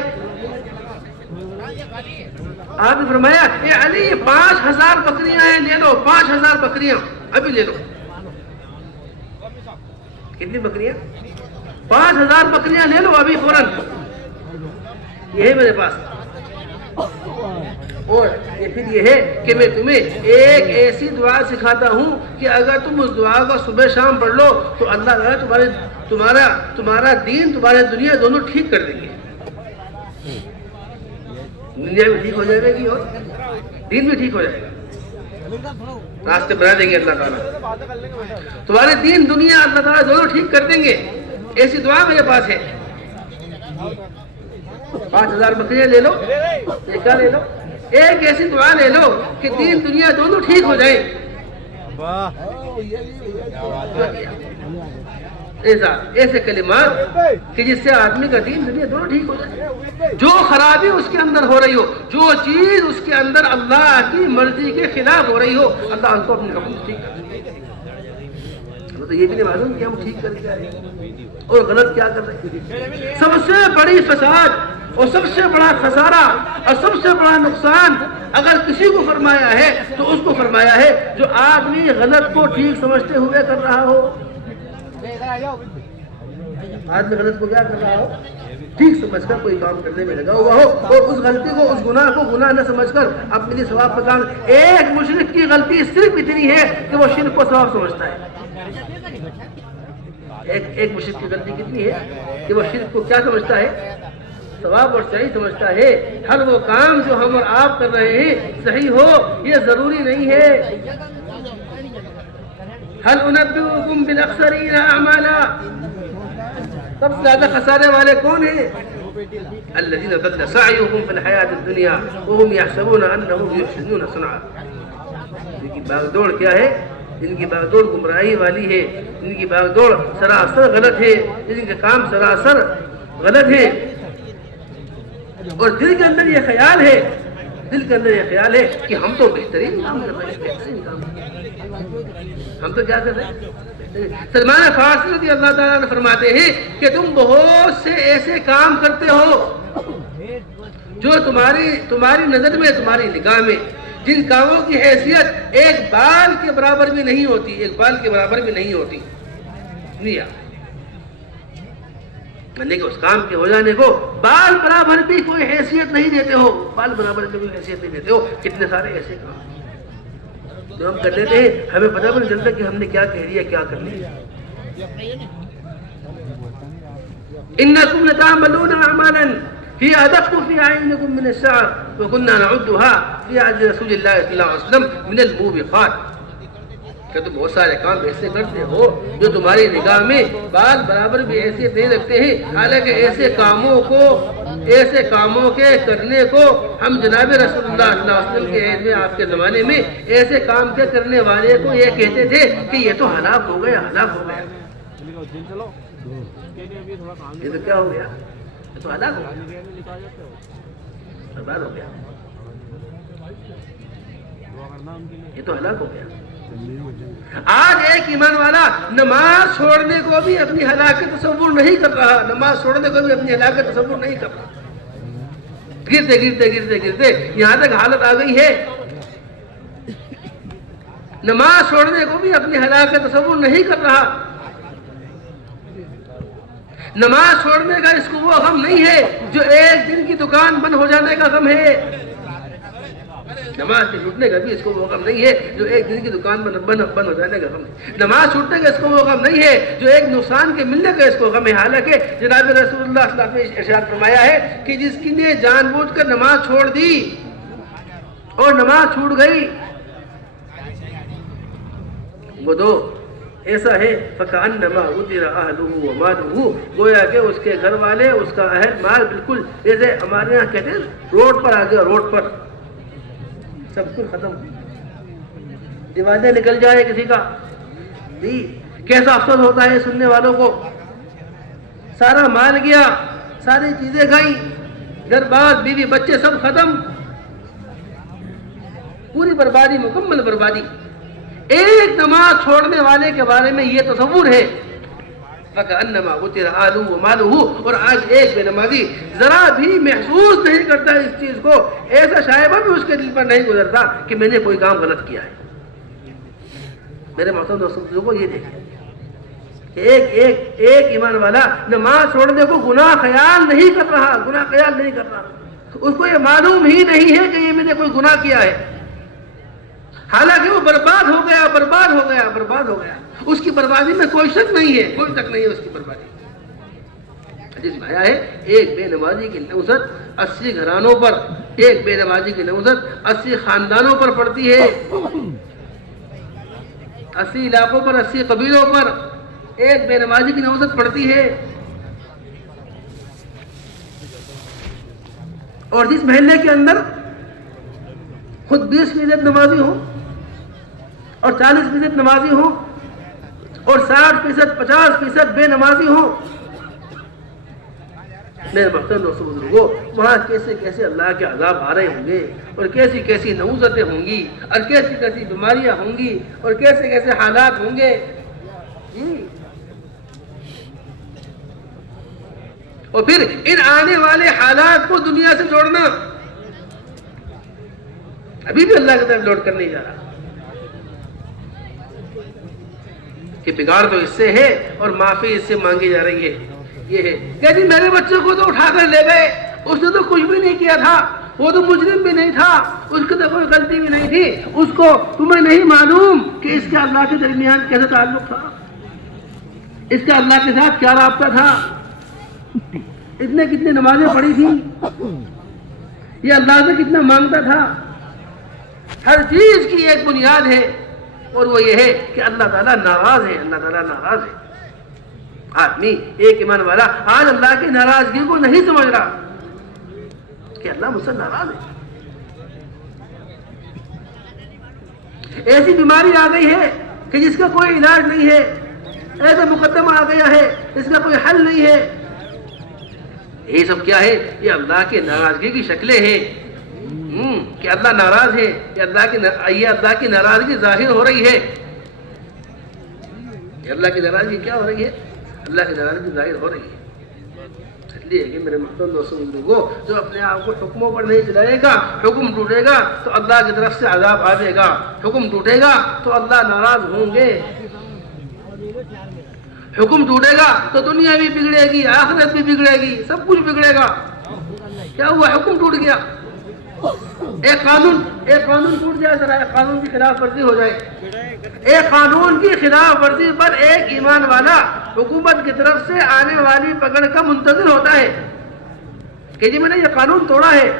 آپ نے فرمایا اے علی 5000 بکریاں ہیں لے لو. 5000 بکریاں ابھی لے لو. کتنی بکریاں 5000 بکریاں لے لو ابھی فوراً. یہ ہے میرے پاس. اور یہ پھر یہ ہے کہ میں تمہیں ایک ایسی دعا سکھاتا ہوں کہ اگر تم اس دعا کو صبح شام پڑھ لو تو اللہ تعالیٰ تمہارا دین تمہارے دنیا دونوں ٹھیک کر دیں گے. دنیا بھی ٹھیک ہو جائے گی اور دین بھی ٹھیک ہو جائے گا. راستے بنا دیں گے اللہ تعالیٰ. تمہارے دین دنیا اللہ تعالیٰ دونوں ٹھیک کر دیں گے. ایسی دعا میرے پاس ہے. 5000 بکریاں لے لو. یہ کیا لے لو ایک ایسی دعا لے لو کہ دین دنیا دونوں ٹھیک ہو جائیں. ایسے کلمات کہ جس سے آدمی کا دین دنیا دونوں ٹھیک ہو جائے. جو خرابی اس کے اندر ہو رہی ہو جو چیز اس کے اندر اللہ کی مرضی کے خلاف ہو رہی ہو اللہ ان کو اپنے حکم سے ٹھیک کر دے. تو یہ بھی نہیں معلوم کہ ہم ٹھیک کر کے آئے اور غلط کیا کر رہے ہیں. سب سے بڑی فساد اور سب سے بڑا خسارہ اور سب سے بڑا نقصان اگر کسی کو فرمایا ہے تو اس کو فرمایا ہے جو آدمی غلط کو ٹھیک سمجھتے ہوئے کر رہا ہو. آدمی غلط کو کیا کر رہا ہو ٹھیک سمجھ کر کوئی کام کرنے میں لگا ہوا ہو اور اس غلطی کو اس گناہ کو گناہ نہ سمجھ کر اپنے لیے ثواب کا کام. ایک مشرک کی غلطی صرف اتنی ہے کہ وہ شرک کو ثواب سمجھتا ہے. ایک مشرک کی غلطی کتنی ہے کہ وہ شرک کو کیا سمجھتا ہے ثواب اور صحیح سمجھتا ہے. ہر وہ کام جو ہم اور آپ کر رہے ہیں صحیح ہو یہ ضروری نہیں ہے. هل انبئکم بالاخسرین اعمالا سب سے زیادہ خسارے والے کون ہیں الذین ضل سعیهم فی الحیاۃ الدنیا وهم یحسبون انهم یحسنون صنعا. ان کی باغ دوڑ کیا ہے ان کی باغ دوڑ گمراہی والی ہے. ان کی باغ دوڑ سراسر غلط ہے. ان کے کام سراسر غلط ہے. اور دل کے اندر یہ خیال ہے کہ ہم تو بہترین کام کر رہے ہیں. بہترین کام ہم تو کیا کر رہے ہیں. سلمان فارسی رضی اللہ تعالیٰ نے فرماتے ہیں کہ تم بہت سے ایسے کام کرتے ہو جو تمہاری نظر میں تمہاری نگاہ میں جن کاموں کی حیثیت ایک بال کے برابر بھی نہیں ہوتی. کہ اس کام کے ہو جانے کو بال برابر بھی کوئی حیثیت نہیں دیتے ہو. بال برابر بھی کوئی حیثیت نہیں دیتے ہو. کتنے سارے ایسے کام جو ہم کر لیتے ہیں ہمیں پتہ بھی نہیں چلتا کہ ہم نے کیا کہہ لیا کیا کر لیا. انکم لتعملون اعمالا هي ادق في اعینکم من الشعر وكنا نعدها في عهد رسول اللہ صلی اللہ علیہ وسلم من الموبقات. کہ تم بہت سارے کام ایسے کرتے ہو جو تمہاری نگاہ میں بال برابر بھی حیثیت نہیں رکھتے ہیں. حالانکہ ایسے کاموں کے کرنے کو ہم جناب رسول اللہ صلی اللہ علیہ وسلم کے عہد میں آپ کے زمانے میں ایسے کام کے کرنے والے کو یہ کہتے تھے کہ یہ تو ہلاک ہو گیا. یہ تو کیا ہو گیا یہ تو ہلاک ہو گیا برباد ہو گیا. یہ تو ہلاک ہو گیا. آج ایک ایمان والا نماز چھوڑنے کو بھی اپنی ہلاکت تصور نہیں کر رہا، نماز چھوڑنے کو بھی اپنی ہلاکت تصور نہیں کر رہا، گرتے گرتے گرتے گرتے یہاں تک حالت آ گئی ہے نماز چھوڑنے کو بھی اپنی ہلاکت تصور نہیں کر رہا۔ نماز چھوڑنے کا اس کو وہ غم نہیں ہے جو ایک دن کی دکان بند ہو جانے کا غم ہے، نماز کے چھوٹنے کا بھی اس کو وہ غم نہیں ہے جو ایک دن کی دکان بند ہو جانے کا غم ہے، نماز چھوٹنے کا اس کو وہ غم نہیں ہے جو ایک نقصان کے ملنے کا اس کو غم ہے۔ حالانکہ جناب رسول اللہ صلی اللہ علیہ وسلم نے ارشاد فرمایا ہے کہ جس کی نے جان بوجھ کر نماز چھوڑ دی اور نماز چھوٹ گئی وہ دو ایسا ہے فَكَأَنَّمَا غُدِرَ أَهْلُهُ وَمَالُهُ، گویا کہ اس کے گھر والے اس کا اہل مال بالکل جیسے ہمارے یہاں کہتے ہیں روڈ پر آ گیا، روڈ پر سب کچھ ختم، دیوانہ نکل جائے کسی کا، جی کیسا افسوس ہوتا ہے سننے والوں کو، سارا مال گیا، ساری چیزیں گئیں، گھر بار بیوی بچے سب ختم، پوری بربادی، مکمل بربادی۔ ایک نماز چھوڑنے والے کے بارے میں یہ تصور ہے فَكَأَنَّمَا غُتِرَ أَهْلُهُ وَمَالُهُ، اور آج ایک بے نمازی ذرا بھی محسوس نہیں کرتا اس چیز کو، ایسا شائبہ بھی اس کے دل پر نہیں گزرتا کہ میں نے کوئی کام غلط کیا ہے۔ میرے محترم دوستوں کو یہ دیکھیں کہ ایک ایمان والا نماز چھوڑنے کو گناہ خیال نہیں کر رہا، گناہ خیال نہیں کر رہا، اس کو یہ معلوم ہی نہیں ہے کہ یہ میں نے کوئی گناہ کیا ہے، حالانکہ وہ برباد ہو گیا، برباد ہو گیا، برباد ہو گیا، اس کی بربادی میں کوئی شک نہیں ہے، کوئی شک نہیں ہے اس کی بربادی۔ حدیث میں آیا ہے ایک بے نمازی کی نوزت 80 گھرانوں پر، ایک بے نمازی کی نوزت 80 خاندانوں پر پڑتی ہے، 80 علاقوں پر، 80 قبیلوں پر ایک بے نمازی کی نوزت پڑتی ہے، اور جس محلے کے اندر خود 20% نمازی ہوں اور 40% نمازی ہوں اور 60%، 50% بے نمازی ہوں، میرے محترم دوستو بزرگو، وہاں کیسے کیسے اللہ کے عذاب آ رہے ہوں گے، اور کیسی کیسی نعوذتیں ہوں گی، اور کیسی کیسی بیماریاں ہوں گی، اور کیسے کیسے حالات ہوں گے، اور پھر ان آنے والے حالات کو دنیا سے جوڑنا، ابھی بھی اللہ کی طرف لوٹ کر نہیں جا رہا کہ بگاڑ تو اس سے ہے اور معافی اس سے مانگی جا رہی ہے۔ یہ ہے کہ جی میرے بچے کو تو اٹھا کر لے گئے، اس نے تو کچھ بھی نہیں کیا تھا، وہ تو مجرم بھی نہیں تھا، اس کی تو کوئی غلطی بھی نہیں تھی، اس کو تمہیں نہیں معلوم کہ اس کا اللہ کے درمیان کیسا تعلق تھا، اس کا اللہ کے ساتھ کیا رابطہ تھا، اس نے کتنی نمازیں پڑھی تھی، یہ اللہ سے کتنا مانگتا تھا۔ ہر چیز کی ایک بنیاد ہے اور وہ یہ ہے کہ اللہ تعالیٰ ناراض ہے، اللہ تعالیٰ ناراض ہے۔ آدمی ایک ایمان والا آج اللہ کی ناراضگی کو نہیں سمجھ رہا کہ اللہ مجھ سے ناراض ہے۔ ایسی بیماری آ گئی ہے کہ جس کا کوئی علاج نہیں ہے، ایسا مقدمہ آ گیا ہے جس کا کوئی حل نہیں ہے۔ یہ سب کیا ہے؟ یہ اللہ کی ناراضگی کی شکلیں ہیں کہ اللہ ناراض ہے، یہ اللہ کی ناراضگی ظاہر ہو رہی ہے۔ یہ اللہ کی ناراضگی کیا ہو رہی ہے؟ اللہ کی ناراضگی ظاہر ہو رہی ہے۔ اس لیے کہ میرے محترم دوستوں بزرگوں، جو اپنے آپ کو حکموں پر نہیں چلائے گا، حکم ٹوٹے گا تو اللہ کی طرف سے عذاب آ جائے گا، حکم ٹوٹے گا تو اللہ ناراض ہوں گے، حکم ٹوٹے گا تو دنیا بھی بگڑے گی، آخرت بھی بگڑے گی، سب کچھ بگڑے گا۔ کیا ہوا؟ حکم ٹوٹ گیا، ایک قانون ٹوٹ جائے، ذرا ایک قانون کی خلاف ورزی ہو جائے، ایک قانون کی خلاف ورزی پر ایک ایمان والا حکومت کی طرف سے آنے والی پکڑ کا منتظر ہوتا ہے کہ جی میں نے یہ قانون توڑا ہے۔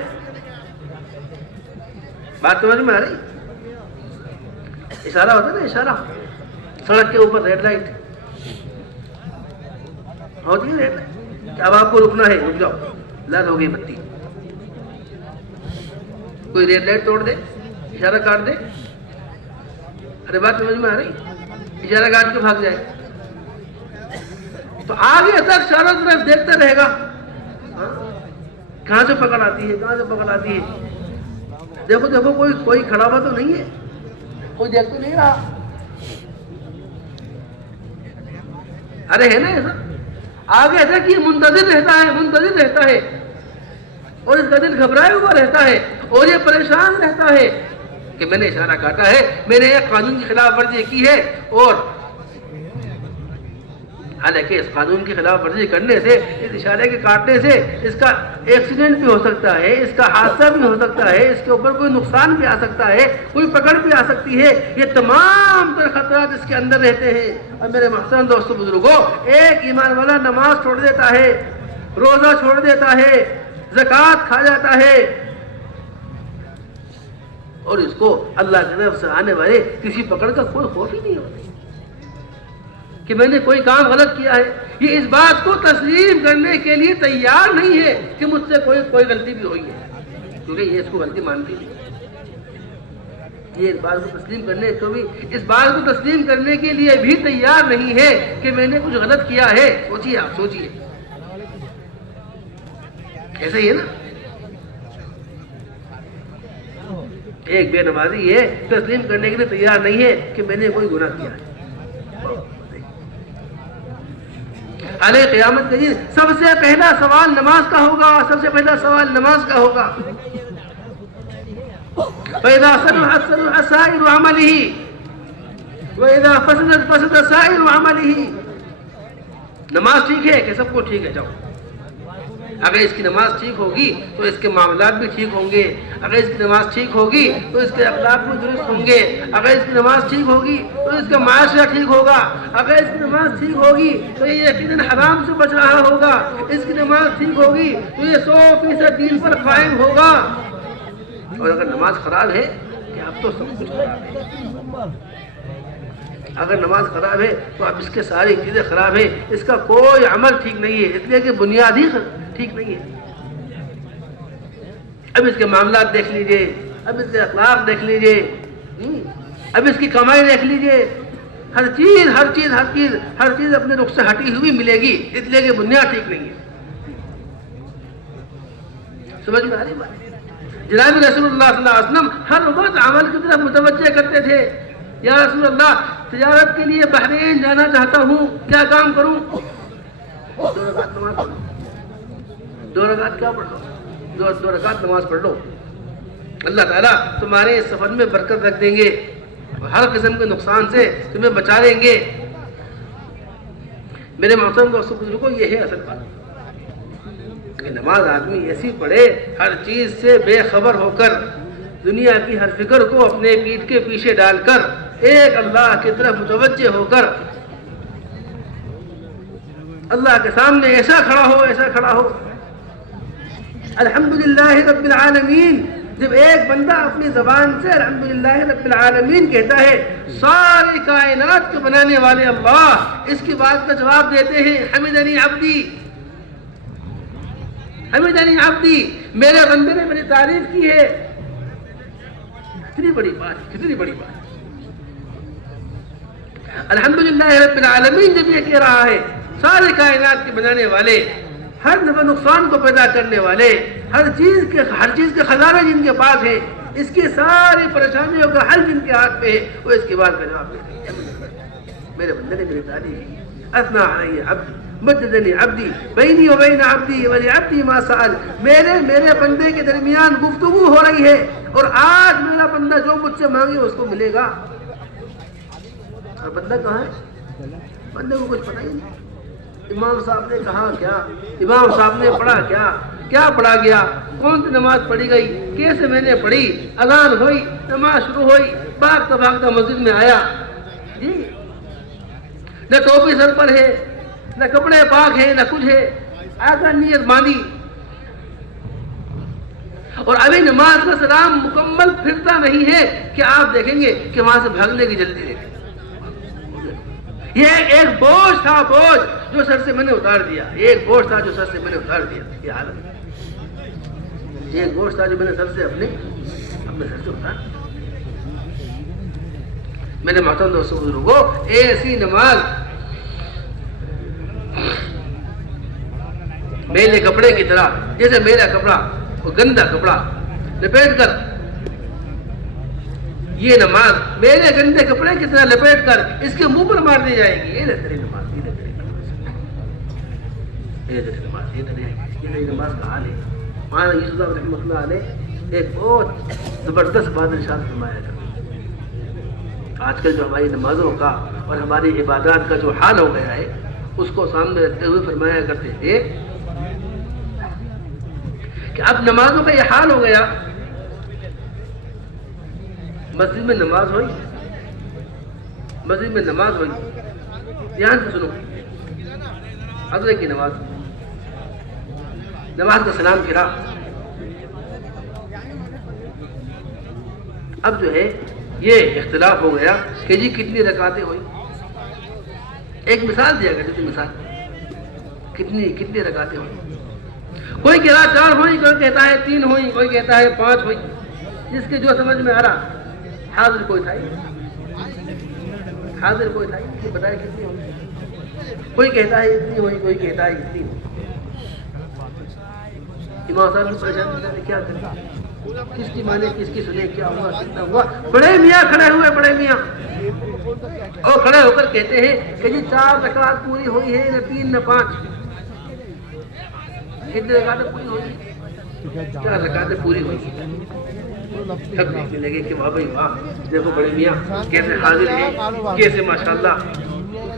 بات سمجھ میں آ رہی؟ اشارہ ہوتا ہے نا، اشارہ، سڑک کے اوپر ریڈ لائٹ ہوتی ہے، ریڈ لائٹ، اب آپ کو رکنا ہے، رک جاؤ، لال ہو گئی بتی، کوئی ریڈ لائٹ توڑ دے، اشارہ کاٹ دے، ارے بات سمجھ میں آ رہی؟ اشارہ کاٹ کے بھاگ جائے تو آگے تک چاروں طرف دیکھتا رہے گا کہاں سے پکڑ آتی ہے، کہاں سے پکڑ آتی ہے۔ دیکھو کوئی کھڑا ہوا تو نہیں ہے، کوئی دیکھ تو نہیں رہا، ارے ہے نا ایسا؟ آگے سے کہ منتظر رہتا ہے اور اس کا دل گھبرائے ہوا رہتا ہے اور یہ پریشان رہتا ہے کہ میں نے اشارہ کاٹا ہے، میں نے ایک قانون کی خلاف ورزی کی ہے، اور حالانکہ اس قانون کی خلاف ورزی کرنے سے، اس اشارے کے کاٹنے سے اس کا ایکسیڈنٹ بھی ہو سکتا ہے، اس کا حادثہ بھی ہو سکتا ہے، اس کے اوپر کوئی نقصان بھی آ سکتا ہے، کوئی پکڑ بھی آ سکتی ہے، یہ تمام تر خطرات اس کے اندر رہتے ہیں۔ اور میرے محترم دوستو بزرگوں، ایک ایمان والا نماز چھوڑ دیتا ہے، روزہ چھوڑ دیتا ہے، زکوٰۃ کھا جاتا ہے، اور اس کو اللہ کی طرف سے آنے والے کسی پکڑ کا کوئی خوف ہی نہیں ہوتا کہ میں نے کوئی کام غلط کیا ہے۔ یہ اس بات کو تسلیم کرنے کے لیے تیار نہیں ہے کہ مجھ سے کوئی غلطی بھی ہوئی ہے، کیونکہ یہ اس کو غلطی مانتی نہیں۔ یہ اس بات کو تسلیم کرنے کے لیے بھی تیار نہیں ہے کہ میں نے کچھ غلط کیا ہے۔ سوچیے، آپ سوچیے، ایسا ہی ہے نا؟ ایک بے نمازی یہ تسلیم کرنے کے لیے تیار نہیں ہے کہ میں نے کوئی گناہ کیا ہے۔ علیہ قیامت کے دن سب سے پہلا سوال نماز کا ہوگا، سب سے پہلا سوال نماز کا ہوگا۔ فَإِذَا صَلُحَتْ سَائِرُ عَمَلِهِ وَإِذَا فَسَدَتْ سَائِرُ عَمَلِهِ۔ نماز ٹھیک ہے کہ سب کو ٹھیک ہے، جاؤ۔ اگر اس کی نماز ٹھیک ہوگی تو اس کے معاملات بھی ٹھیک ہوں گے، اگر اس کی نماز ٹھیک ہوگی تو اس کے اخلاق بھی درست ہوں گے، اگر اس کی نماز ٹھیک ہوگی تو اس کا معاشرہ ٹھیک ہوگا، اگر اس کی نماز ٹھیک ہوگی تو یہ یقیناً حرام سے بچ رہا ہوگا، اس کی نماز ٹھیک ہوگی تو یہ 100% دین پر قائم ہوگا۔ اور اگر نماز خراب ہے کہ اب تو سب کچھ خراب ہے، اگر نماز خراب ہے تو اب اس کے ساری چیزیں خراب ہیں، اس کا کوئی عمل ٹھیک نہیں ہے، اس لیے کہ بنیاد ہی ٹھیک نہیں ہے۔ اب اس کے معاملات دیکھ لیجئے، اب اس کے اخلاق دیکھ لیجئے، اب اس کی کمائی دیکھ لیجئے، ہر چیز اپنے رخ سے ہٹی ہوئی ملے گی، اس لیے کہ بنیاد ٹھیک نہیں ہے۔ سمجھ میں آ رہی بات؟ جناب رسول اللہ صلی اللہ علیہ وسلم ہر وقت عمل کی طرف متوجہ کرتے تھے۔ یا رسول اللہ، تجارت کے لیے بحرین جانا چاہتا ہوں، کیا کام کروں؟ 2 رکعت نماز پڑھ لو، 2 رکعت کیا پڑھ لو؟ 2 رکعت نماز پڑھ لو، اللہ تعالیٰ تمہارے اس سفر میں برکت رکھ دیں گے، ہر قسم کے نقصان سے تمہیں بچا لیں گے۔ میرے محترم دوستو بزرگوں، یہ ہے اصل بات کہ نماز آدمی ایسی پڑھے ہر چیز سے بے خبر ہو کر، دنیا کی ہر فکر کو اپنے پیٹھ کے پیچھے ڈال کر، ایک اللہ کی طرف متوجہ ہو کر اللہ کے سامنے ایسا کھڑا ہو الحمدللہ رب العالمین۔ جب ایک بندہ اپنی زبان سے الحمدللہ رب العالمین کہتا ہے، ساری کائنات کے بنانے والے اللہ اس کی بات کا جواب دیتے ہیں، حمدنی عبدی، حمدنی عبدی، میرے بندے نے میری تعریف کی ہے۔ کتنی بڑی بات، الحمدللہ رب العالمین جب یہ کہہ رہا ہے، سارے کائنات کے بنانے والے، ہر نفع نقصان کو پیدا کرنے والے، ہر چیز کے خزانے جن کے پاس ہیں، اس کی ساری پریشانیوں کا حل جن کے ہاتھ پہ ہے، وہ اس کی بات کا جواب دیتے ہیں۔ میرے بندے نے میری تعریف کی، اثنا علی عبدی مجدنی عبدی بینی و بین عبدی ولعبدی ما سأل، میرے بندے کے درمیان گفتگو ہو رہی ہے، اور آج میرا بندہ جو مجھ سے مانگے اس کو ملے گا۔ اور بندہ کہاں ہے؟ بندے کو کچھ پتہ ہی نہیں۔ امام صاحب نے کہا کیا، امام صاحب نے پڑھا کیا پڑھا گیا، کون سی نماز پڑھی گئی، کیسے میں نے پڑھی، اذان ہوئی، نماز شروع ہوئی، بھاگتا مسجد میں آیا، جی نہ ٹوپی سر پر ہے، نہ کپڑے پاک ہے، نہ کچھ ہے، آگا نیت باندھی، اور ابھی نماز کا سلام مکمل پھرتا نہیں ہے کہ آپ دیکھیں گے کہ وہاں سے بھاگنے کی جلدی رہتی۔ یہ ایک بوجھ تھا جو سر سے میں نے اتار دیا، ایک بوجھ تھا جو سر سے میں نے اتار دیا، یہ حالت، ایک بوجھ تھا جو میں نے سر سے اپنے سر سے اتار دیا۔ میرے محترم دوستو بزرگوں، ایسی نماز میلے کپڑے کی طرح، جیسے میرا کپڑا وہ گندا کپڑا لپیٹ کر، یہ نماز میرے گندے کپڑے کی طرح لپیٹ کر اس کے منہ پر مار دی جائے گی، یہ تیری نماز، یہ تیری نماز۔ یہ جیسے نماز یہ نہیں نماز کا حال ہے. مولانا یوسف صاحب رحمۃ اللہ علیہ ایک بہت زبردست بات ارشاد فرمایا کرتے. آج کل جو ہماری نمازوں کا اور ہماری عبادات کا جو حال ہو گیا ہے اس کو سامنے رکھتے ہوئے فرمایا کرتے تھے کہ اب نمازوں کا یہ حال ہو گیا. مسجد میں نماز ہوئی, مسجد میں نماز ہوئی, دھیان سے سنو, عصر کی نماز, نماز کا سلام پھرا. اب جو ہے یہ اختلاف ہو گیا کہ جی کتنی رکعتیں ہوئی. ایک مثال دیا کرتی تھی, مثال کتنی رکعتیں ہوئی. کوئی کہہ رہا 4 ہوئی, کوئی کہتا ہے 3 ہوئی, کوئی کہتا ہے 5 ہوئی, جس کے جو سمجھ میں آ رہا. حاضر کوئی تھا, حاضر کوئی تھا کہ بتائے کتنی ہوئی. کوئی کہتا ہے اتنی ہوئی, کوئی کہتا ہے اتنی ہوئی. امام صاحب کو پریشان نے کیا کرنا, کس کی مانے کس کی سنے, کیا ہوا کتنا ہوا. بڑے میاں کھڑے ہوئے, بڑے میاں اور کھڑے ہو کر کہتے ہیں کہ جی 4 رکعت پوری ہوئی ہے, نہ 3 نہ 5. کتنی رکعتیں پوری ہوئی؟ 4 رکعتیں پوری ہوئی. تب دیکھنے لگے کہ واہ بھائی واہ, دیکھو بڑے میاں کیسے حاضر ہیں, کیسے ماشاءاللہ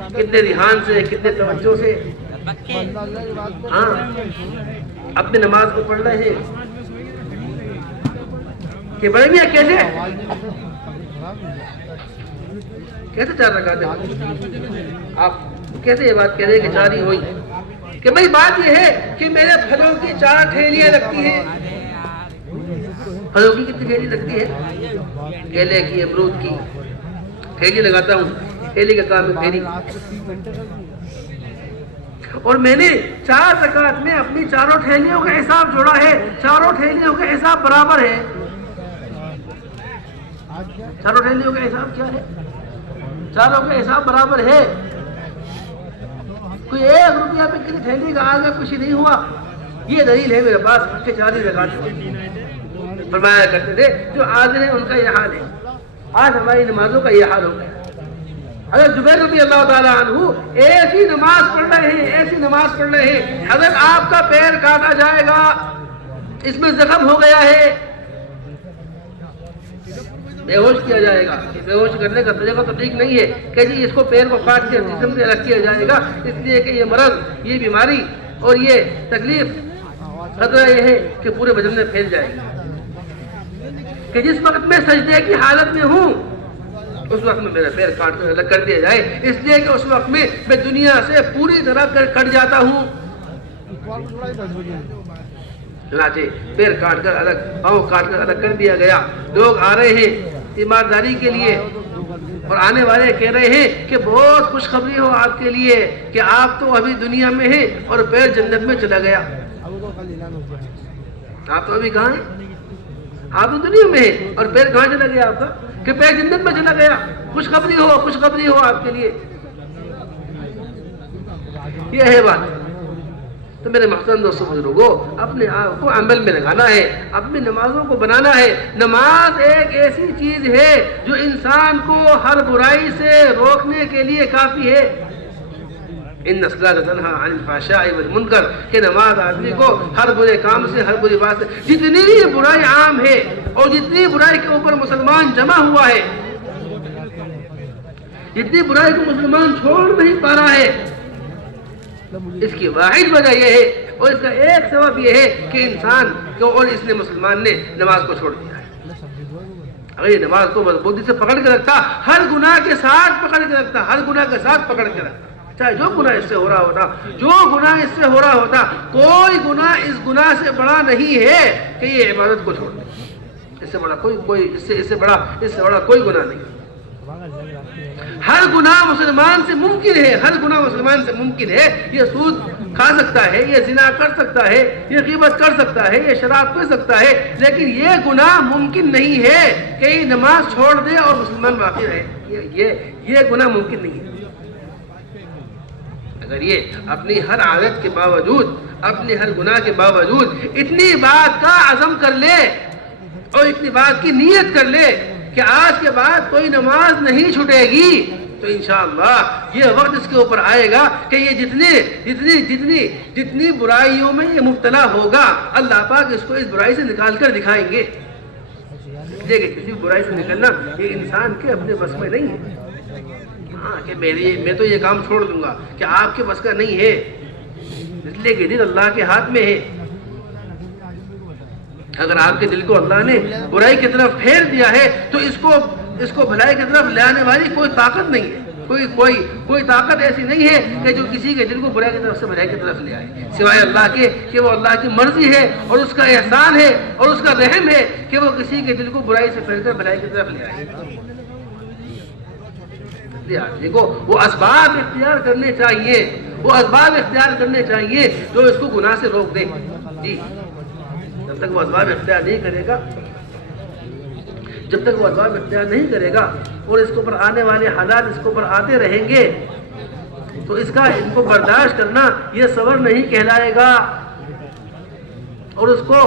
کتنے دھیان سے, کتنے توجہ سے ہاں اپنی نماز کو پڑھ رہے ہیں. کہ بڑے میاں کیسے 4 رکعتیں, آپ کیسے یہ بات کہہ رہے ہیں کہ 4 ہی ہوئی؟ کہ بھائی بات یہ ہے کہ میرے پھلوں کی 4 ٹھیلیاں لگتی ہیں. پھلوں کی کتنی ٹھیلی لگتی ہے؟ کیلے کی, امرود کی ٹھیلی لگاتا ہوں. ٹھیلی کا کام ہے پھیری. اور میں نے 4 رکعت میں اپنی 4 ٹھیلیوں کا حساب جوڑا ہے. 4 ٹھیلیوں کا حساب برابر ہے. 4 ٹھیلیوں کا حساب کیا ہے؟ 4 کا حساب برابر ہے. کوئی 1 روپیہ پہ کسی ٹھیلی کا آگے کچھ نہیں ہوا. یہ دلیل ہے میرے پاس کہ 4 رکعت فرمایا کرتے تھے. جو حاضر ہیں ان کا یہ حال ہے. آج ہماری نمازوں کا یہ حال ہو گیا. حضرت زبیر رضی اللہ تعالیٰ عنہ ایسی نماز پڑھ رہے ہیں, ایسی نماز پڑھ رہے ہیں, حضرت آپ کا پیر کاٹا جائے گا, اس میں زخم ہو گیا ہے, بے ہوش کیا جائے گا. بے ہوش کرنے کا طریقہ تو ٹھیک نہیں ہے کہ جی اس کو پیر کو کاٹ کے جسم سے الگ کیا جائے گا, اس لیے کہ یہ مرض, یہ بیماری اور یہ تکلیف خطرہ یہ ہے کہ پورے بدن میں پھیل جائے گی. کہ جس وقت میں سجدے کی حالت میں ہوں اس وقت میں میرا پیر کاٹ کر الگ کر دیا جائے, اس لیے کہ اس وقت میں دنیا سے پوری طرح کٹ جاتا ہوں. چنانچہ پیر کاٹ کر الگ, پاؤں کاٹ کر الگ کر دیا گیا. لوگ آ رہے ہیں تیمارداری کے لیے اور آنے والے کہہ رہے ہیں کہ بہت خوشخبری ہو آپ کے لیے کہ آپ تو ابھی دنیا میں ہیں اور پیر جنت میں چلا گیا. آپ تو ابھی کہاں ہیں؟ آپ تو دنیا میں ہیں اور پیر کہاں چلا گیا آپ کا؟ کہ پیر جنت میں چلا گیا. خوشخبری ہو, خوشخبری ہو آپ کے لیے. یہ ہے بات. تو میرے محترم دوستو بزرگوں, اپنے آپ کو عمل میں لگانا ہے, اپنی نمازوں کو بنانا ہے. نماز ایک ایسی چیز ہے جو انسان کو ہر برائی سے روکنے کے لیے کافی ہے. ان الصلاۃ تنہی عن الفحشاء والمنکر, کہ نماز آدمی کو ہر برے کام سے, ہر بری بات سے, جتنی برائی عام ہے اور جتنی برائی کے اوپر مسلمان جمع ہوا ہے, جتنی برائی کو مسلمان چھوڑ نہیں پا رہا ہے, اس کی واحد وجہ یہ ہے اور اس کا ایک سبب یہ ہے کہ انسان کو اور اس نے مسلمان نے نماز کو چھوڑ دیا ہے. اگر یہ نماز کو مضبوطی سے پکڑ کے رکھتا, ہر گناہ کے ساتھ پکڑ کے رکھتا, ہر گناہ کے ساتھ پکڑ کے رکھتا, چاہے جو گناہ اس سے ہو رہا ہوتا, جو گناہ اس سے ہو رہا ہوتا, کوئی گناہ اس گناہ سے بڑا نہیں ہے کہ یہ عبادت کو چھوڑ دے. اس سے بڑا اس سے بڑا کوئی گناہ نہیں. ہر گناہ مسلمان سے ممکن ہے, ہر گناہ مسلمان سے ممکن ہے. یہ سود کھا سکتا ہے, یہ زنا کر سکتا ہے, یہ غیبت کر سکتا ہے, یہ شراب پی سکتا ہے, لیکن یہ گناہ ممکن نہیں ہے کہ یہ نماز چھوڑ دے اور مسلمان باقی رہے. یہ گناہ ممکن نہیں ہے. اگر یہ اپنی ہر عادت کے باوجود, اپنے ہر گناہ کے باوجود اتنی بات کا عزم کر لے اور اتنی بات کی نیت کر لے کہ آج کے بعد کوئی نماز نہیں چھوٹے گی, تو انشاءاللہ یہ وقت اس کے اوپر آئے گا کہ یہ جتنی برائیوں میں یہ مبتلا ہوگا اللہ پاک اس کو اس برائی سے نکال کر دکھائیں گے. دیکھیں کسی برائی سے نکلنا یہ انسان کے اپنے بس میں نہیں ہے. ہاں کہ میں تو یہ کام چھوڑ دوں گا کہ آپ کے بس کا نہیں ہے. اس لیے کہ دل اللہ کے ہاتھ میں ہے. اگر آپ کے دل کو اللہ نے برائی کی طرف پھیر دیا ہے تو اس کو بھلائی کی طرف لے آنے والی کوئی طاقت نہیں ہے. کوئی طاقت ایسی نہیں ہے کہ جو کسی کے دل کو برائی کی طرف سے بھلائی کی طرف لے آئے سوائے اللہ کے کہ وہ اللہ کی مرضی ہے اور اس کا احسان ہے اور اس کا رحم ہے کہ وہ کسی کے دل کو برائی سے پھیر کر بھلائی کی طرف لے آئے. دیکھو وہ اسباب اختیار کرنے چاہیے جو اس کو گناہ سے روک دیں. جی جب تک وہ اسباب اختیار نہیں کرے گا اور اس کے اوپر آنے والے حالات اس کے اوپر آتے رہیں گے تو ان کو برداشت کرنا یہ صبر نہیں کہلائے گا. اور اس کو